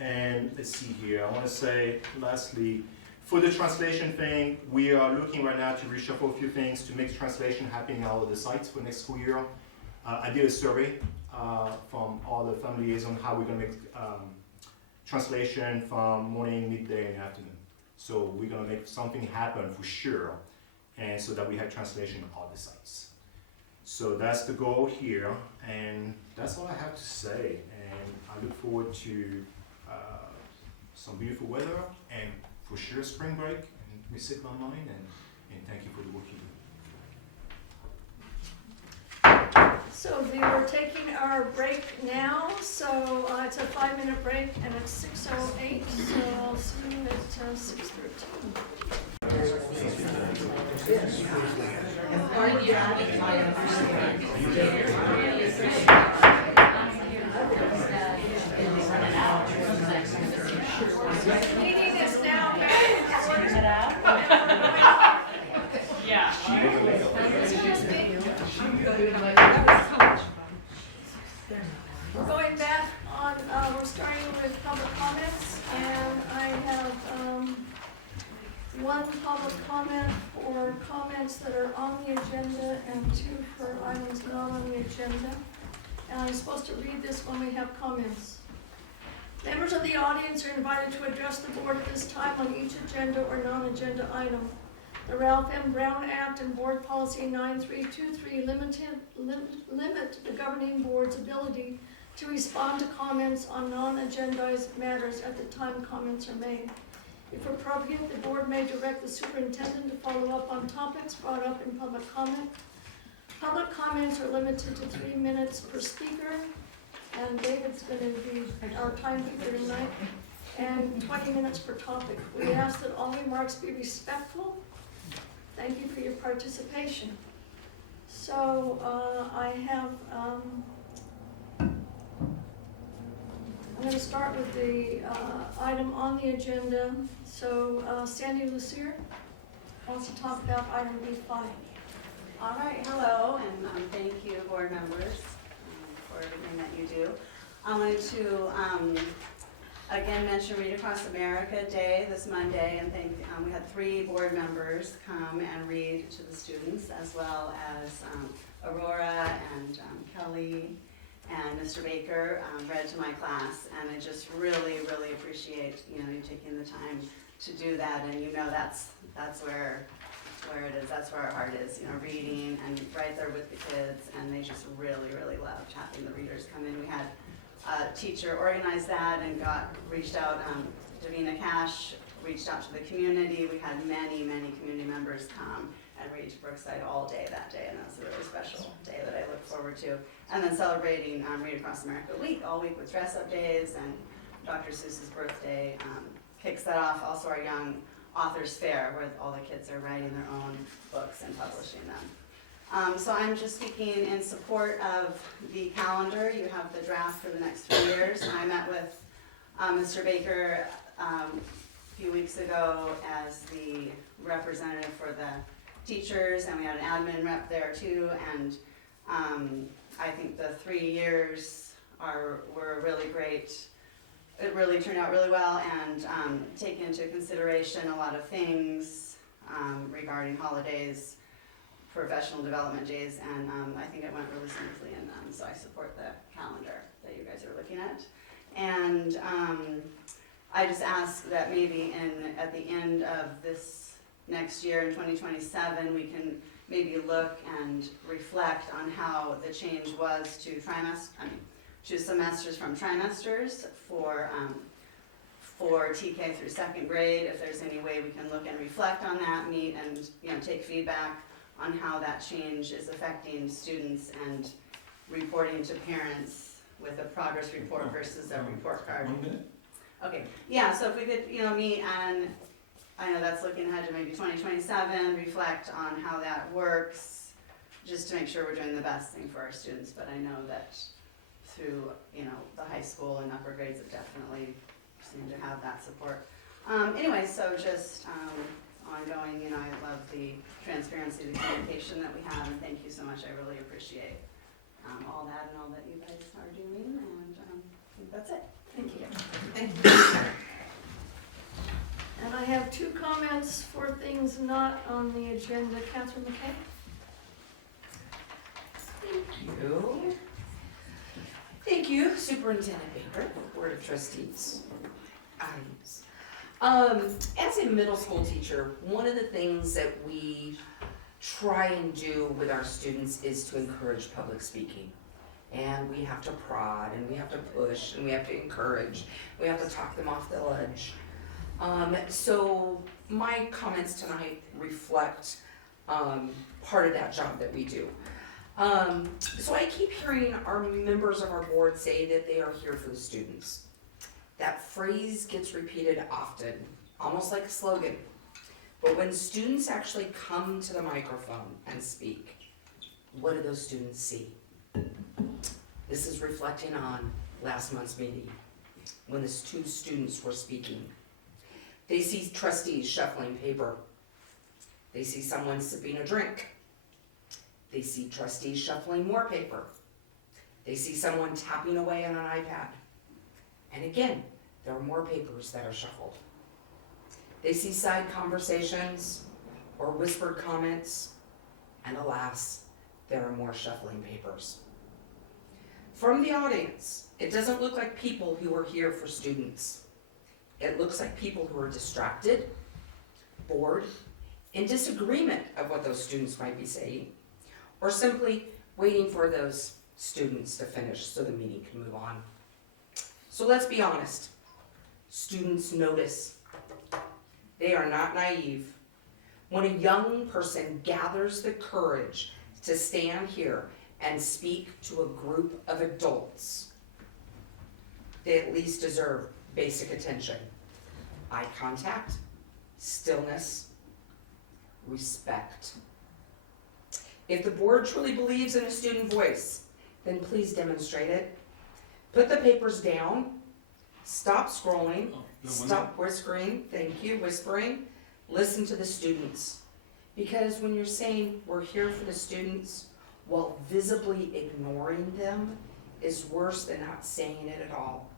And let's see here. I want to say, lastly, for the translation thing, we are looking right now to reshuffle a few things to make translation happen in all of the sites for next school year. I did a survey from all the family liaisons how we're going to make translation from morning, midday, and afternoon. So we're going to make something happen for sure, and so that we have translation on all the sites. So that's the goal here, and that's all I have to say. And I look forward to some beautiful weather, and for sure spring break, and reset my mind, and thank you for the work you do. So we're taking our break now, so it's a 5-minute break, and it's 6:08, so I'll see you at 6:13. Meeting is now back in order. Yeah. Excuse me. We're going back on, we're starting with public comments, and I have, one public comment for comments that are on the agenda and 2 for items not on the agenda. And I'm supposed to read this when we have comments. Members of the audience are invited to address the board at this time on each agenda or non-agenda item. The Ralph M. Brown Act and Board Policy 9323 limit the governing board's ability to respond to comments on non-agendized matters at the time comments are made. If appropriate, the board may direct the superintendent to follow up on topics brought up in public comment. Public comments are limited to 3 minutes per speaker, and David's going to be our timekeeper tonight, and 20 minutes per topic. We ask that all remarks be respectful. Thank you for your participation. So I have, I'm going to start with the item on the agenda. So Sandy Lucier wants to talk about item B5. All right, hello, and thank you, board members, for everything that you do. I wanted to again mention Read Across America Day this Monday, and thank, we had 3 board members come and read to the students, as well as Aurora and Kelly and Mr. Baker read to my class, and I just really, really appreciate, you taking the time to do that, and that's where it is, that's where our heart is, reading and right there with the kids, and they just really, really loved having the readers come in. We had a teacher organize that and reached out, Davina Cash reached out to the community. We had many, many community members come and read to Brookside all day that day, and that was a really special day that I look forward to. And then celebrating Read Across America Week, all week with dress-up days, and Dr. Seuss's birthday kicks that off. Also our Young Authors Fair, where all the kids are writing their own books and publishing them. So I'm just speaking in support of the calendar. You have the draft for the next 3 years. I met with Mr. Baker a few weeks ago as the representative for the teachers, and we had an admin rep there too, and I think the 3 years were really great. It really turned out really well, and take into consideration a lot of things regarding holidays, professional development days, and I think it went really smoothly in them, so I support the calendar that you guys are looking at. And I just ask that maybe at the end of this next year in 2027, we can maybe look and reflect on how the change was to semesters from trimesters for TK through 2nd grade. If there's any way we can look and reflect on that, meet and take feedback on how that change is affecting students and reporting to parents with a progress report versus a report card. 1 minute? Okay, yeah, so if we could, meet, and I know that's looking ahead to maybe 2027, reflect on how that works, just to make sure we're doing the best thing for our students. But I know that through, the high school and upper grades have definitely seemed to have that support. Anyway, so just ongoing, I love the transparency, the communication that we have, and thank you so much. I really appreciate all that and all that you guys are doing, and I think that's it. Thank you. Thank you. And I have 2 comments for things not on the agenda. Catherine McKay? Thank you, Superintendent Baker, Board of Trustees. As a middle school teacher, one of the things that we try and do with our students is to encourage public speaking. and we have to prod, and we have to push, and we have to encourage, we have to talk them off the ledge. So my comments tonight reflect part of that job that we do. So I keep hearing our members of our board say that they are here for the students. That phrase gets repeated often, almost like a slogan. But when students actually come to the microphone and speak, what do those students see? This is reflecting on last month's meeting, when the two students were speaking. They see trustees shuffling paper. They see someone sipping a drink. They see trustees shuffling more paper. They see someone tapping away on an iPad. And again, there are more papers that are shuffled. They see side conversations or whispered comments, and alas, there are more shuffling papers. From the audience, it doesn't look like people who are here for students. It looks like people who are distracted, bored, in disagreement of what those students might be saying, or simply waiting for those students to finish so the meeting can move on. So let's be honest. Students notice. They are not naive. When a young person gathers the courage to stand here and speak to a group of adults, they at least deserve basic attention. Eye contact, stillness, respect. If the board truly believes in a student voice, then please demonstrate it. Put the papers down, stop scrolling, stop whispering, thank you, whispering. Listen to the students. Because when you're saying we're here for the students while visibly ignoring them is worse than not saying it at all.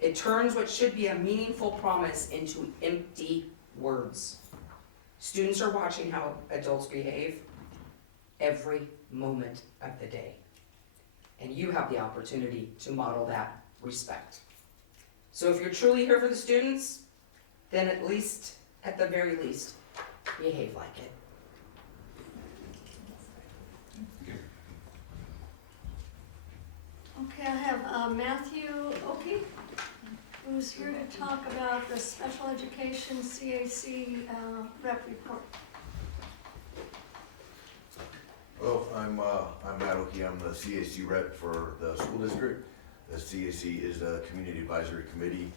It turns what should be a meaningful promise into empty words. Students are watching how adults behave every moment of the day. And you have the opportunity to model that respect. So if you're truly here for the students, then at the very least, behave like it. Okay, I have Matthew Oki, who's here to talk about the Special Education CAC rep report. Hello, I'm Matt Oki. I'm the CAC rep for the school district. The CAC is a community advisory committee.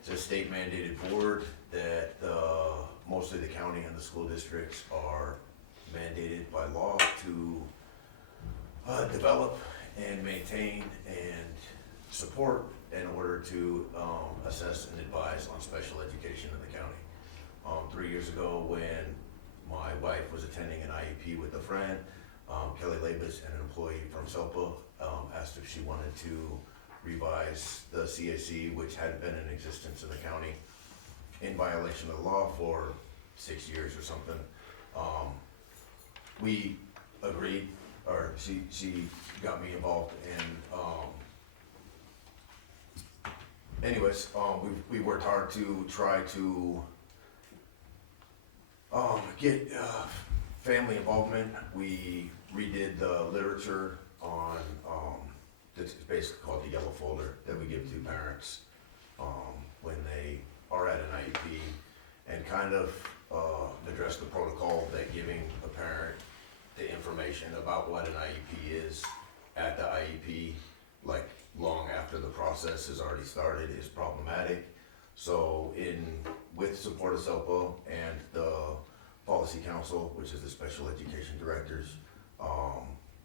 It's a state mandated board that mostly the county and the school districts are mandated by law to develop and maintain and support in order to assess and advise on special education in the county. 3 years ago, when my wife was attending an IEP with a friend, Kelly Labus, an employee from SELPA, asked if she wanted to revise the CAC, which had been in existence in the county in violation of the law for 6 years or something. We agreed, or she got me involved, and anyways, we worked hard to try to get family involvement. We redid the literature on, it's basically called the yellow folder that we give to parents when they are at an IEP, and kind of address the protocol that giving a parent the information about what an IEP is at the IEP, like long after the process has already started, is problematic. So with support of SELPA and the Policy Council, which is the special education directors,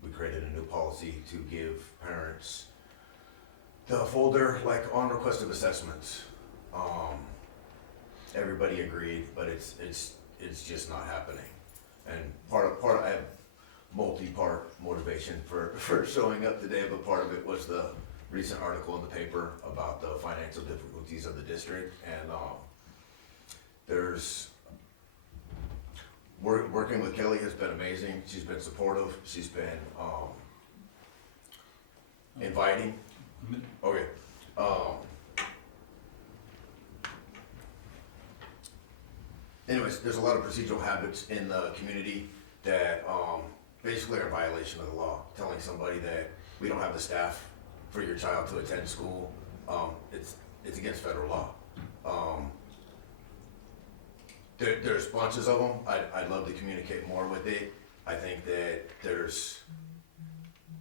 we created a new policy to give parents the folder, like on request of assessments. Everybody agreed, but it's just not happening. And part of I have multi-part motivation for showing up today, but part of it was the recent article in the paper about the financial difficulties of the district, and working with Kelly has been amazing. She's been supportive. She's been inviting. Okay. Anyways, there's a lot of procedural habits in the community that basically are a violation of the law. Telling somebody that we don't have the staff for your child to attend school, it's against federal law. There's bunches of them. I'd love to communicate more with it. I think that there's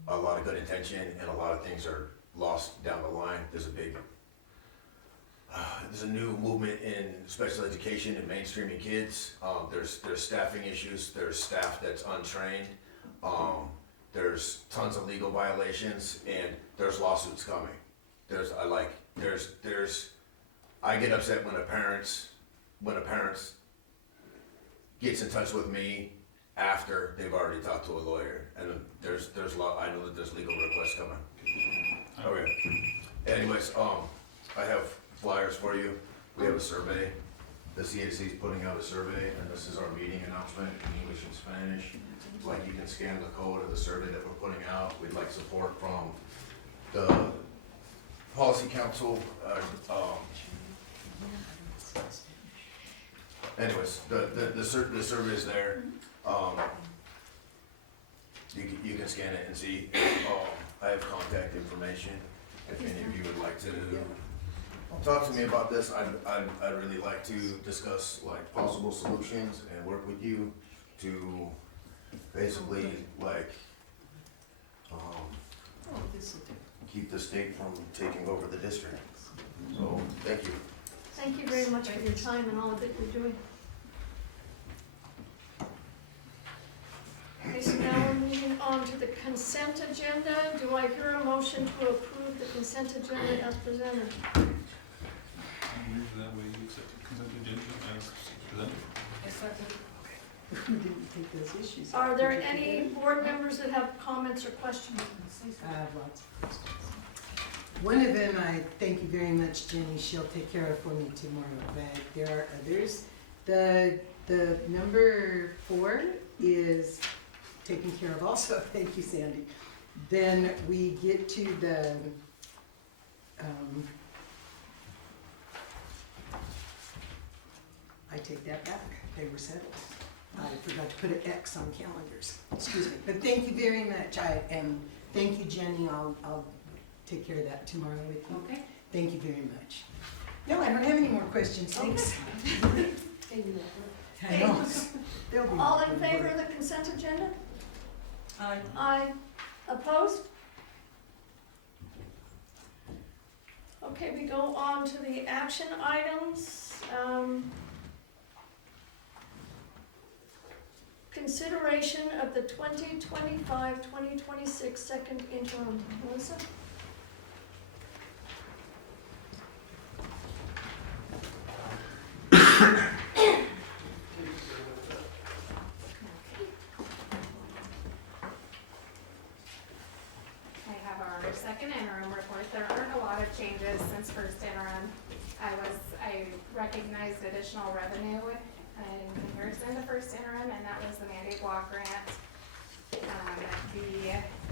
a lot of good intention and a lot of things are lost down the line. There's a new movement in special education and mainstreaming kids. There's staffing issues. There's staff that's untrained. There's tons of legal violations, and there's lawsuits coming. I get upset when a parent gets in touch with me after they've already talked to a lawyer, and I know that there's legal requests coming. Okay. Anyways, I have flyers for you. We have a survey. The CAC is putting out a survey, and this is our meeting announcement in English and Spanish. Like, you can scan the code of the survey that we're putting out. We'd like support from the Policy Council. Anyways, the survey is there. You can scan it and see. I have contact information. If any of you would like to talk to me about this, I'd really like to discuss like possible solutions and work with you to basically like keep the state from taking over the district. So, thank you. Thank you very much for your time and all that you're doing. Okay, so now we're moving on to the consent agenda. Do I hear a motion to approve the consent agenda as presented? Move that way, you accept the consent agenda as presented. We didn't take those issues. Are there any board members that have comments or questions? I have lots of questions. One of them, I thank you very much, Jenny, she'll take care of for me tomorrow, but there are others. The number 4 is taken care of also, thank you, Sandy. Then we get to the, I take that back, they were settled. I forgot to put an X on calendars, excuse me, but thank you very much, and thank you, Jenny, I'll take care of that tomorrow with you. Okay. Thank you very much. No, I don't have any more questions, thanks. I know. They'll be All in favor of the consent agenda? Aye. Aye. Opposed? Okay, we go on to the action items. Consideration of the 2025-2026 second interim. Melissa? I have our second interim report. There aren't a lot of changes since first interim. I recognized additional revenue in comparison to first interim, and that was the mandate block grant.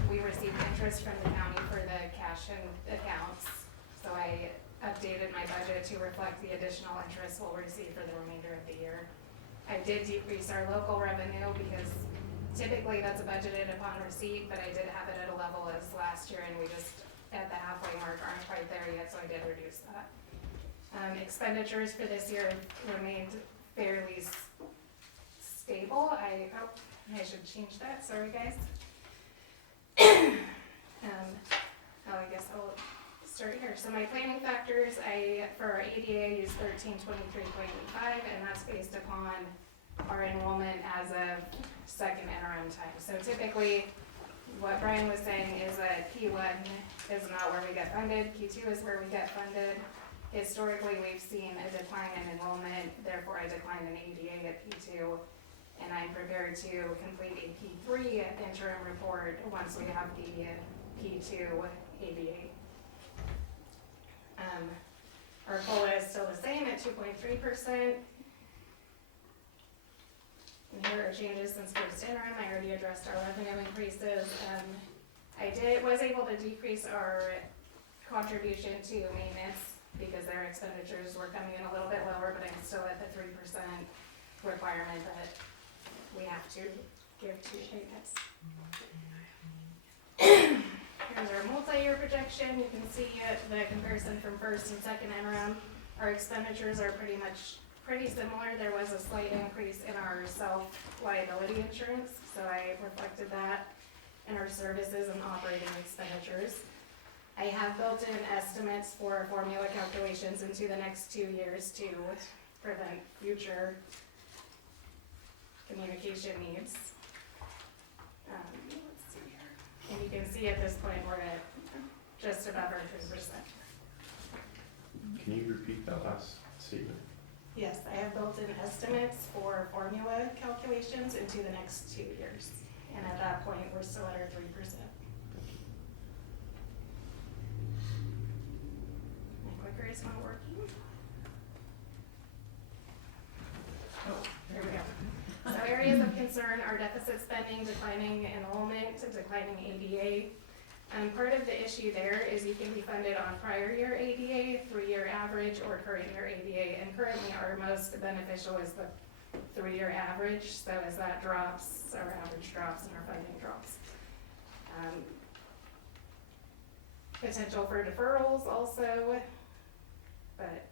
We received interest from the county for the cash and accounts, so I updated my budget to reflect the additional interest we'll receive for the remainder of the year. I did decrease our local revenue because typically that's budgeted upon receipt, but I did have it at a level as last year, and we just at the halfway mark aren't quite there yet, so I did reduce that. Expenditures for this year remained fairly stable. I should change that, sorry guys. I guess I'll start here. So my planning factors, for our ADA use 1323.85, and that's based upon our enrollment as of second interim time. So typically, what Brian was saying is that P1 is not where we get funded, P2 is where we get funded. Historically, we've seen a decline in enrollment, therefore a decline in ADA at P2, and I'm prepared to complete a P3 interim report once we have the P2 ADA. Our COLA is still the same at 2.3%. And here are changes since first interim. I already addressed our revenue increases. I was able to decrease our contribution to maintenance because their expenditures were coming in a little bit lower, but I'm still at the 3% requirement that we have to give to maintenance. Here's projection, you can see the comparison from first and second interim. Our expenditures are pretty similar. There was a slight increase in our self-liability insurance, so I reflected that in our services and operating expenditures. I have built in estimates for formula calculations into the next 2 years to prevent future communication needs. Let's see here. And you can see at this point, we're at just above our 3%. Can you repeat that last statement? Yes, I have built in estimates for formula calculations into the next 2 years. And at that point, we're still at our 3%. My clicker is not working. Oh, there we go. So areas of concern are deficit spending, declining enrollment, declining ADA. Part of the issue there is you can be funded on prior year ADA, 3-year average, or current year ADA. And currently our most beneficial is the 3-year average. So as that drops, our average drops and our funding drops. Potential for deferrals also, but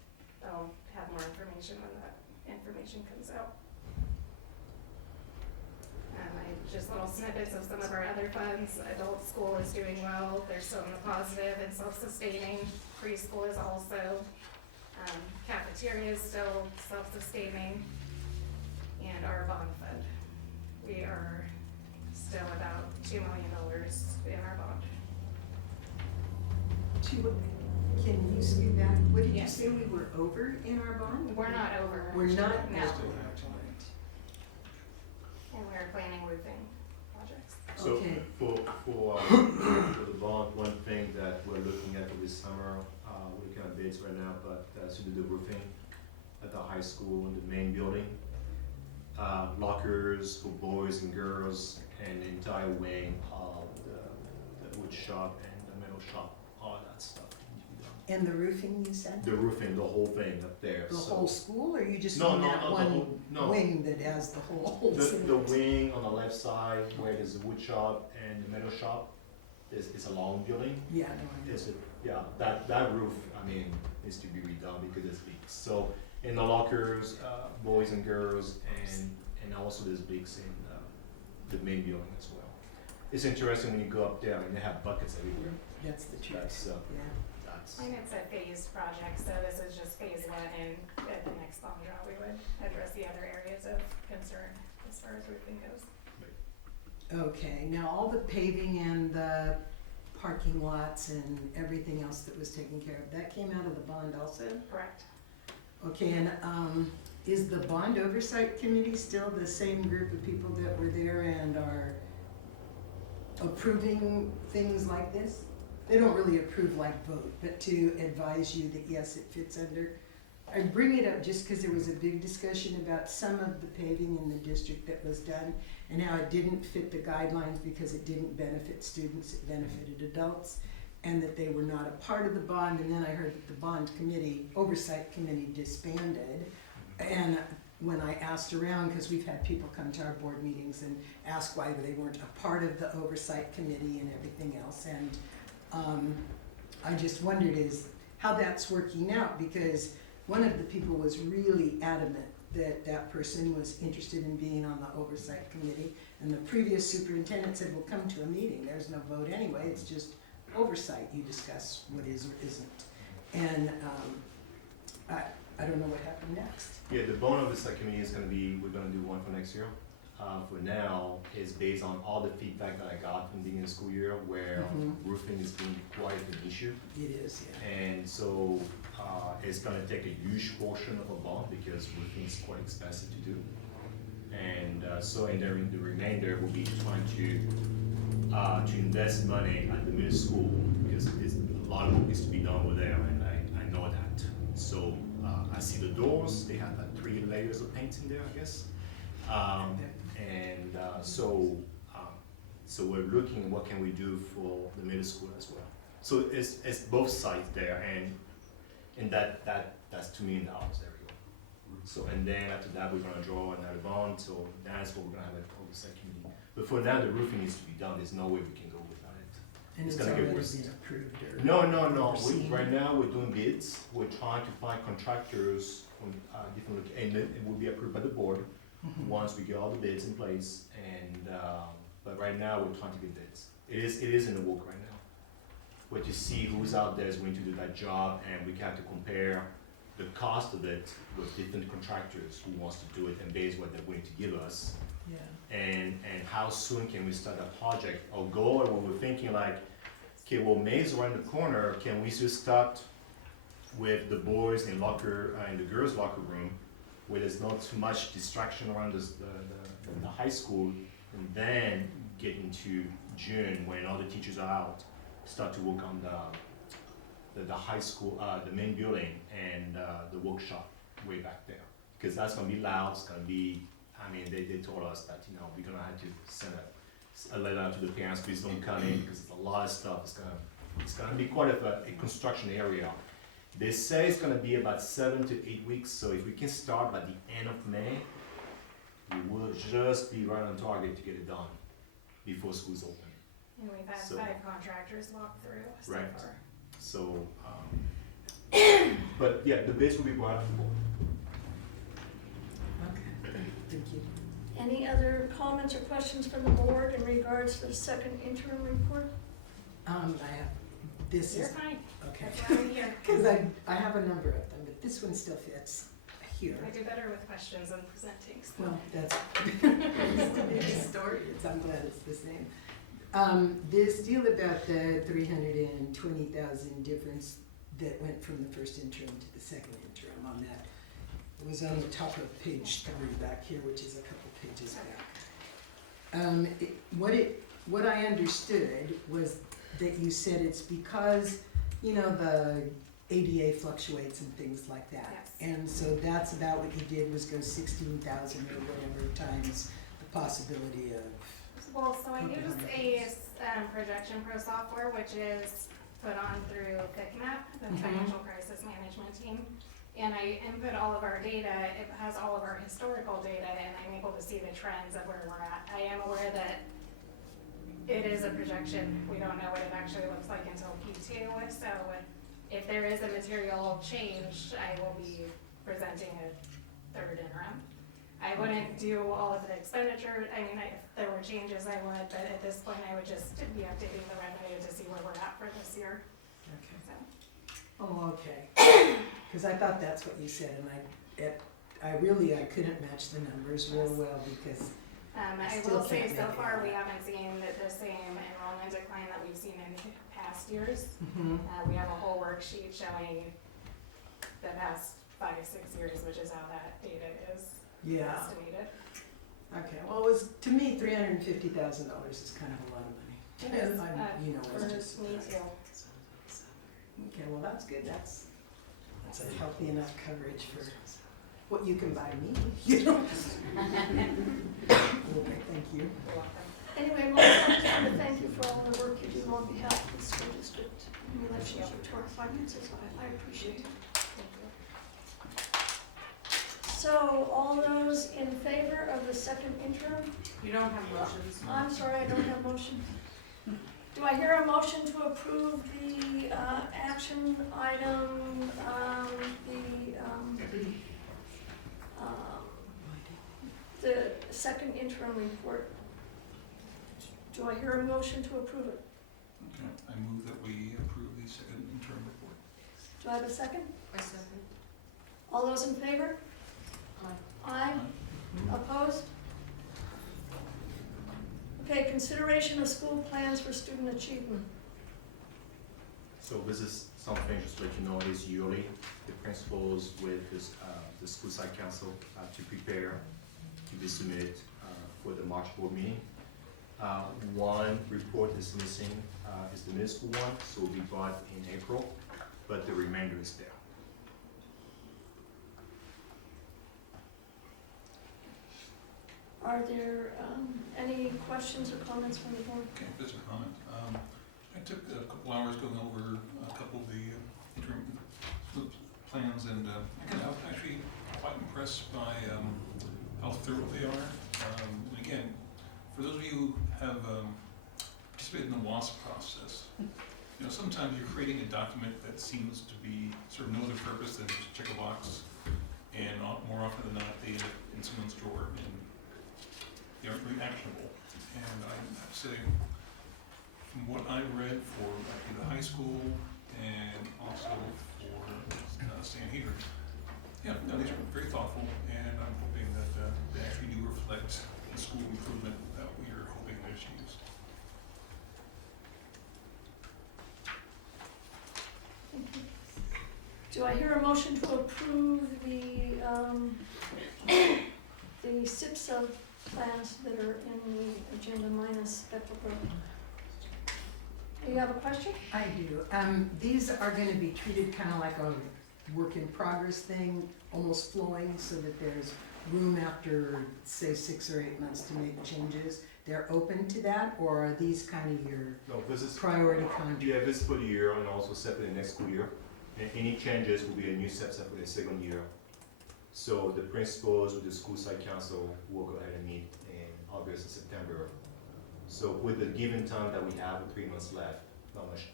I'll have more information when that information comes out. Just little snippets of some of our other funds. Adult school is doing well. They're still in the positive and self-sustaining. Preschool is also. Cafeteria is still self-sustaining. And our bond fund. We are still about $2 million in our bond. Can you speak back? What did you Yes. say we were over in our bond? We're not over. We're not? No. Excellent. And we're planning roofing projects. So Okay. for the bond, one thing that we're looking at for this summer, we're looking at bids right now, but to do the roofing at the high school in the main building. Lockers for boys and girls, and the entire wing of the wood shop and the metal shop, all that stuff. needs to be done. And the roofing, you said? The roofing, the whole thing up there. The so whole school, or you just No, mean no, that no, the one whole- no. wing that has the whole The cement? wing on the left side where there's the wood shop and the metal shop is a long building. Yeah, no, I know. Is it, yeah, that roof, I mean, needs to be redone because it's leaks. So in the lockers, boys and girls, and also there's leaks in the main building as well. It's interesting when you go up there and they have buckets everywhere. That's the truth, That's, yeah. that's, And it's a phased project, so this is just phase 1, and at the next bond draw, we would address the other areas of concern as far as roofing goes. Okay, now all the paving and the parking lots and everything else that was taken care of, that came out of the bond also? Correct. Okay, and is the bond oversight committee still the same group of people that were there and are approving things like this? They don't really approve like vote, but to advise you that yes, it fits under. I bring it up just because there was a big discussion about some of the paving in the district that was done and how it didn't fit the guidelines because it didn't benefit students, it benefited adults, and that they were not a part of the bond. And then I heard that the bond committee, oversight committee disbanded. And when I asked around, because we've had people come to our board meetings and ask why they weren't a part of the oversight committee and everything else. And I just wondered is how that's working out, because one of the people was really adamant that that person was interested in being on the oversight committee. And the previous superintendent said, well, come to a meeting. There's no vote anyway. It's just oversight. You discuss what is or isn't. And I don't know what happened next. yeah, the bond oversight committee is gonna be, we're gonna do one for next year. For now, is based on all the feedback that I got from beginning of the school year where roofing is being quite an issue. It is, yeah. And so, it's gonna take a huge portion of a bond because roofing is quite expensive to do. And, so in the remainder, we'll be trying to invest money at the middle school because there's a lot of work needs to be done over there and I know that. So, I see the doors, they have like 3 layers of paint in there, I guess. So we're looking at what can we do for the middle school as well. So it's both sides there, and that's $2 million. There we go. So and then after that we're gonna draw another bond. So that's what we're gonna have an oversight committee. But for now the roofing needs to be done. There's no way we can go without it. And It's it's gonna get already worse. been approved or? No. Overseen. Right now, we're doing bids. We're trying to find contractors on different, and then it will be approved by the board Mhm. once we get all the bids in place. And, but right now, we're trying to get bids. It is in the work right now. But to see who's out there is going to do that job, and we have to compare the cost of it with different contractors who wants to do it and base what they're going to give us. Yeah. And how soon can we start that project? Our goal, or we were thinking like, okay, well, May's around the corner, can we just start with the boys in in the girls' locker room, where there's not too much distraction around the high school, and then get into June, when all the teachers are out, start to work on the high school, the main building, and the workshop way back there. Because that's gonna be loud, it's gonna be, I mean, they told us that, you know, we're gonna have to send a letter out to the parents, please don't come in, because it's a lot of stuff, it's gonna be quite a construction area. They say it's gonna be about 7 to 8 weeks, so if we can start by the end of May, we will just be right on target to get it done before school's open. And we've had So- 5 contractors walk through so Right. far. So, but yeah, the bids will be brought up to the board. Okay, thank you. Any other comments or questions from the board in regards to the second interim report? I have, this You're is, fine, okay. that's why I'm here. Because I have a number of them, but this one still fits here. I do better with questions than presenting, so. Well, that's the story. I'm glad it's the same. This deal about the 320,000 difference that went from the first interim to the second interim on that was on the top of page 3 back here, which is a couple pages back. What I understood was that you said it's because, you know, the ADA fluctuates and things like that. Yes. And so that's about what you did, was go 16,000 or whatever times the possibility of, Well, so I use a projection pro software, which is put on through FICMAP, the Mhm. Financial Crisis Management Team. And I input all of our data, it has all of our historical data, and I'm able to see the trends of where we're at. I am aware that it is a projection, we don't know what it actually looks like until Q2, so if there is a material change, I will be presenting a third interim. I wouldn't do all of the expenditure, I mean, if there were changes, I would, but at this point, I would just be updating the revenue to see where we're at for this year, okay. so. Oh, okay. Because I thought that's what you said, and I couldn't match the numbers real well because, I Still will say can't so make it far, out. we haven't seen the same enrollment decline that we've seen in past years. mhm. We have a whole worksheet showing the past 5-6 years, which is how that data is Yeah, estimated. okay. Well, it was, to me, $350,000 is kind of a lot of money. It is, And I'm, you know, I was just For me surprised. too. Okay, well, that's good, that's a healthy enough coverage for what you can buy me, you know? Okay, thank you. You're welcome. Anyway, Melissa, I just want to thank you for all the work you do on behalf of the school district in relationship to our finances. I appreciate it. Thank you. So, all those in favor of the second interim? You don't have motions. I'm sorry, I don't have motion. Do I hear a motion to approve the action item, the second interim report? Do I hear a motion to approve it? Okay, I move that we approve the second interim report. Do I have a second? I second. All those in favor? Aye. Aye. Opposed? Okay, consideration of school plans for student achievement. So this is something, just to let you know, is yearly. The principals with this, the school site council to prepare to be submitted for the March board meeting. One report is missing, is the middle school one, so will be brought in April, but the remainder is there. Are there any questions or comments from the board? Okay, just a comment. I took a couple hours going over a couple of the interim plans, and again, I was actually quite impressed by how thorough they are. And again, for those of you who have participated in the loss process. You know, sometimes you're creating a document that seems to be sort of no other purpose than just check a box, and more often than not, they end up in someone's drawer and they aren't very actionable. And I have to say, from what I read for actually the high school and also for Sanhedrin, yeah, no, these are very thoughtful, and I'm hoping that they actually do reflect the school improvement that we are hoping to achieve. Do I hear a motion to approve the SIPSA plans that are in the agenda minus Spectral Grove? Do you have a question? I do. These are gonna be treated kind of like a work in progress thing, almost flowing, so that there's room after, say, 6 or 8 months to make changes. They're open to that, or are these kind of your No, this is, priority contracts? yeah, this for the year and also set for the next school year. And any changes will be a new set for the second year. So the principals with the school site council will go ahead and meet in August and September. So with the given time that we have, with 3 months left, not much,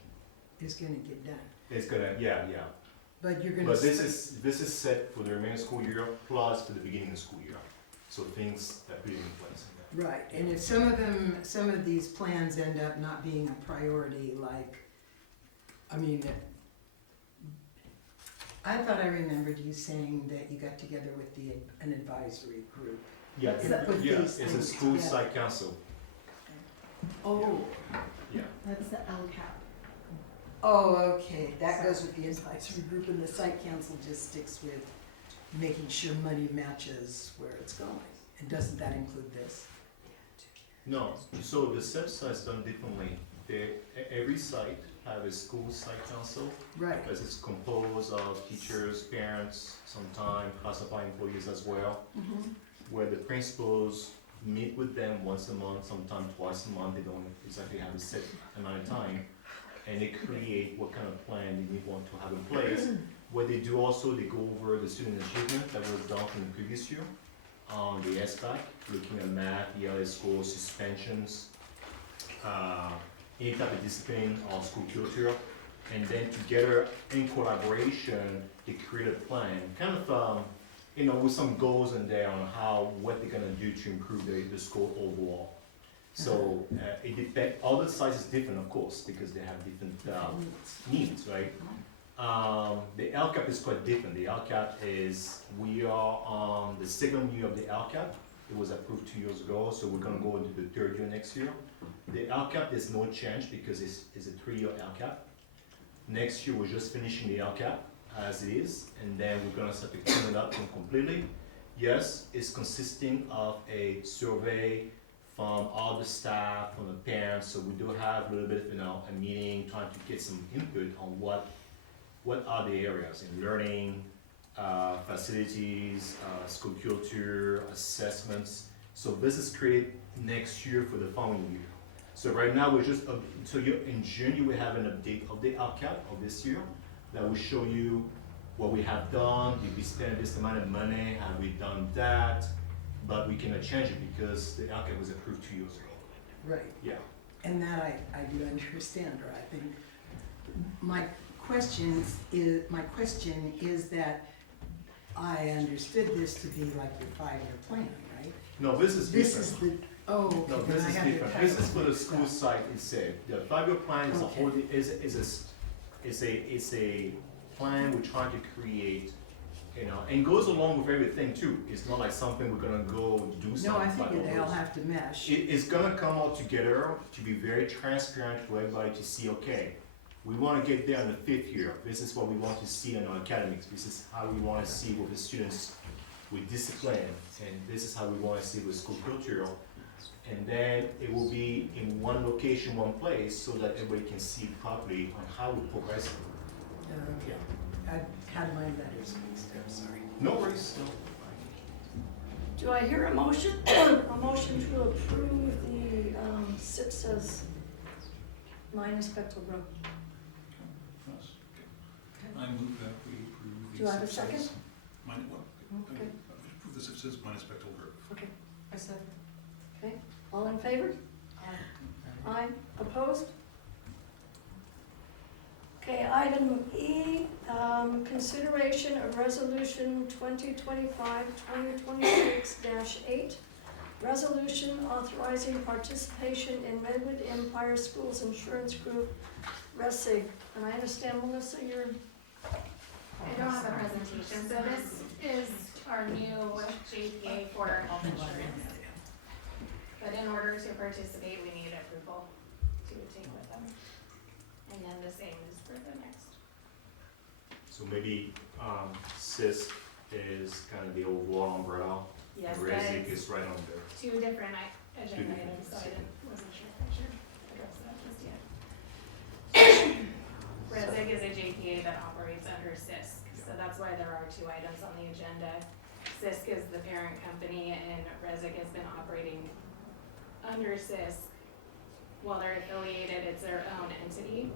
Is gonna get done. it's gonna, yeah. But you're gonna. But this is set for the remaining school year plus for the beginning of the school year. So things that put it in place. Right, and if some of these plans end up not being a priority, like, I mean, I thought I remembered you saying that you got together with an advisory group. Yeah, That put yeah, these it's a things school together. site council, Oh, yeah. That's the LCAP. oh, okay, that goes with the advisory group, and the site council just sticks with making sure money matches where it's going. And doesn't that include this? No, so the SEP site is done differently. Every site have a school site council, Right, because it's composed of teachers, parents, sometimes classified employees as well, where the principals meet with them once a month, sometimes twice a month. They don't exactly have a set amount of time, and they create what kind of plan they want to have in place. What they do also, they go over the student achievement that was done from the previous year on the SBAC, looking at math, ELS scores, suspensions, any type of discipline or school culture, and then together in collaboration, they create a plan, kind of, with some goals in there on what they're gonna do to improve the school overall. So it depends. All the sites is different, of course, because they have different needs, right? The LCAP is quite different. The LCAP is, we are on the second year of the LCAP. It was approved 2 years ago, so we're gonna go into the third year next year. The LCAP, there's no change because it's a 3-year LCAP. Next year, we're just finishing the LCAP as it is, and then we're gonna start to clean it up completely. Yes, it's consisting of a survey from all the staff, from the parents, so we do have a little bit, a meeting, trying to get some input on what are the areas in learning, facilities, school culture, assessments. So this is created next year for the following year. So right now, we're just, in June, you will have an update of the LCAP of this year that will show you what we have done, did we spend this amount of money, have we done that? But we cannot change it because the LCAP was approved 2 years ago. right. Yeah. And that I do understand, or I think, my question is that I understood this to be like your 5-year plan, right? No, this is This different. is no, No, okay, this then I is have the different. This is for the title school mixed site itself. The 5-year plan is a Okay. whole, is a plan we're trying to create, and goes along with everything too. It's not like something we're gonna go do up. something. No, I by figure they all ourselves. have to mesh. It's gonna come all together to be very transparent for everybody to see, okay, we wanna get there in the 5th year. This is what we want to see in our academics. This is how we wanna see with the students with discipline, and this is how we wanna see with school culture. And then it will be in one location, one place, so that everybody can see properly on how we're progressing. Okay. I had my letters mixed up, sorry. No worries. Do I hear a motion, a motion to approve the SIPSA's minus Spectral Grove? Yes. I move that we approve the. Do I have a SIPSA's second? Okay. Approve the SIPSA's minus Spectral Grove. Okay, I said, all in favor? Aye. Opposed? Okay, item E, consideration of resolution 2025-2026-8, resolution authorizing participation in Redwood Empire Schools Insurance Group, RESIG. And I understand, Melissa, you're, I don't have a presentation, so this is our new JPA for our health insurance. But in order to participate, we need approval to take with them. And then the same is for the next. So maybe CISC is kind of the overall umbrella. Yes, and that RESIG is is right under. two different agenda different items, so I wasn't sure if I should address that just yet. RESIG is a JPA that operates under CISC, so that's why there are two items on the agenda. CISC is the parent company and RESIG has been operating under CISC. While they're affiliated, it's their own entity,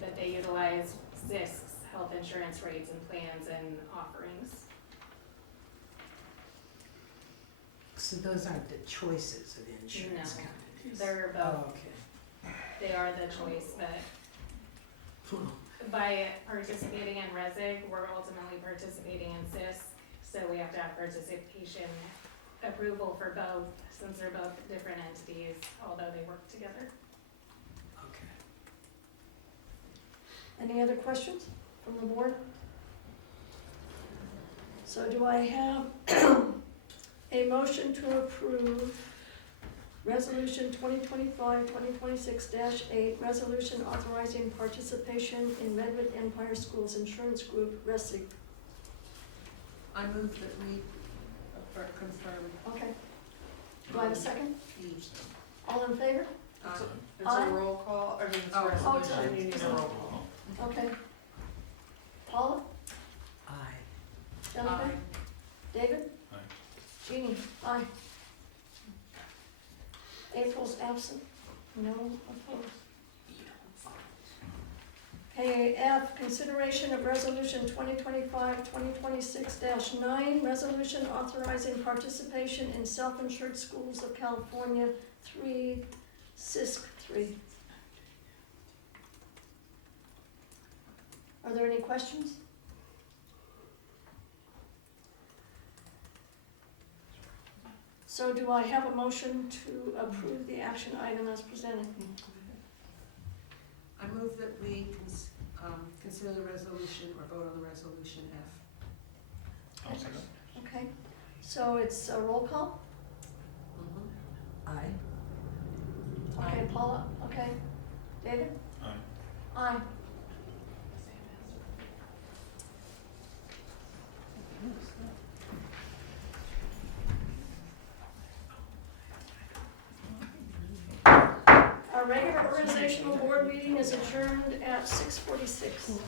but they utilize CISC's health insurance rates and plans and offerings. So those aren't the choices of insurance No. companies? They're Oh, both, okay. they are the choice, but by participating in RESIG, we're ultimately participating in CISC, so we have to have participation approval for both, since they're both different entities, although they work together. Okay. any other questions from the board? So do I have a motion to approve Resolution 2025-2026-8, resolution authorizing participation in Redwood Empire Schools Insurance Group, RESIG? I move that we confirm. Okay. Do I have a second? All in favor? Aye. It's a roll call, I mean, it's a resolution, you need a roll call. Okay. Paula? Aye. Jennifer? David? Aye. Jeannie? Aye. April's absent? No opposed? Okay, F, consideration of resolution 2025-2026-9, resolution authorizing participation in self-insured schools of California 3, CISC 3. Are there any questions? So do I have a motion to approve the action item as presented? I move that we consider the resolution or vote on the resolution F. I'll second. Okay, so it's a roll call? Aye. Okay, Paula, okay. David? Aye. Aye. Our regular organizational board meeting is adjourned at 6:46.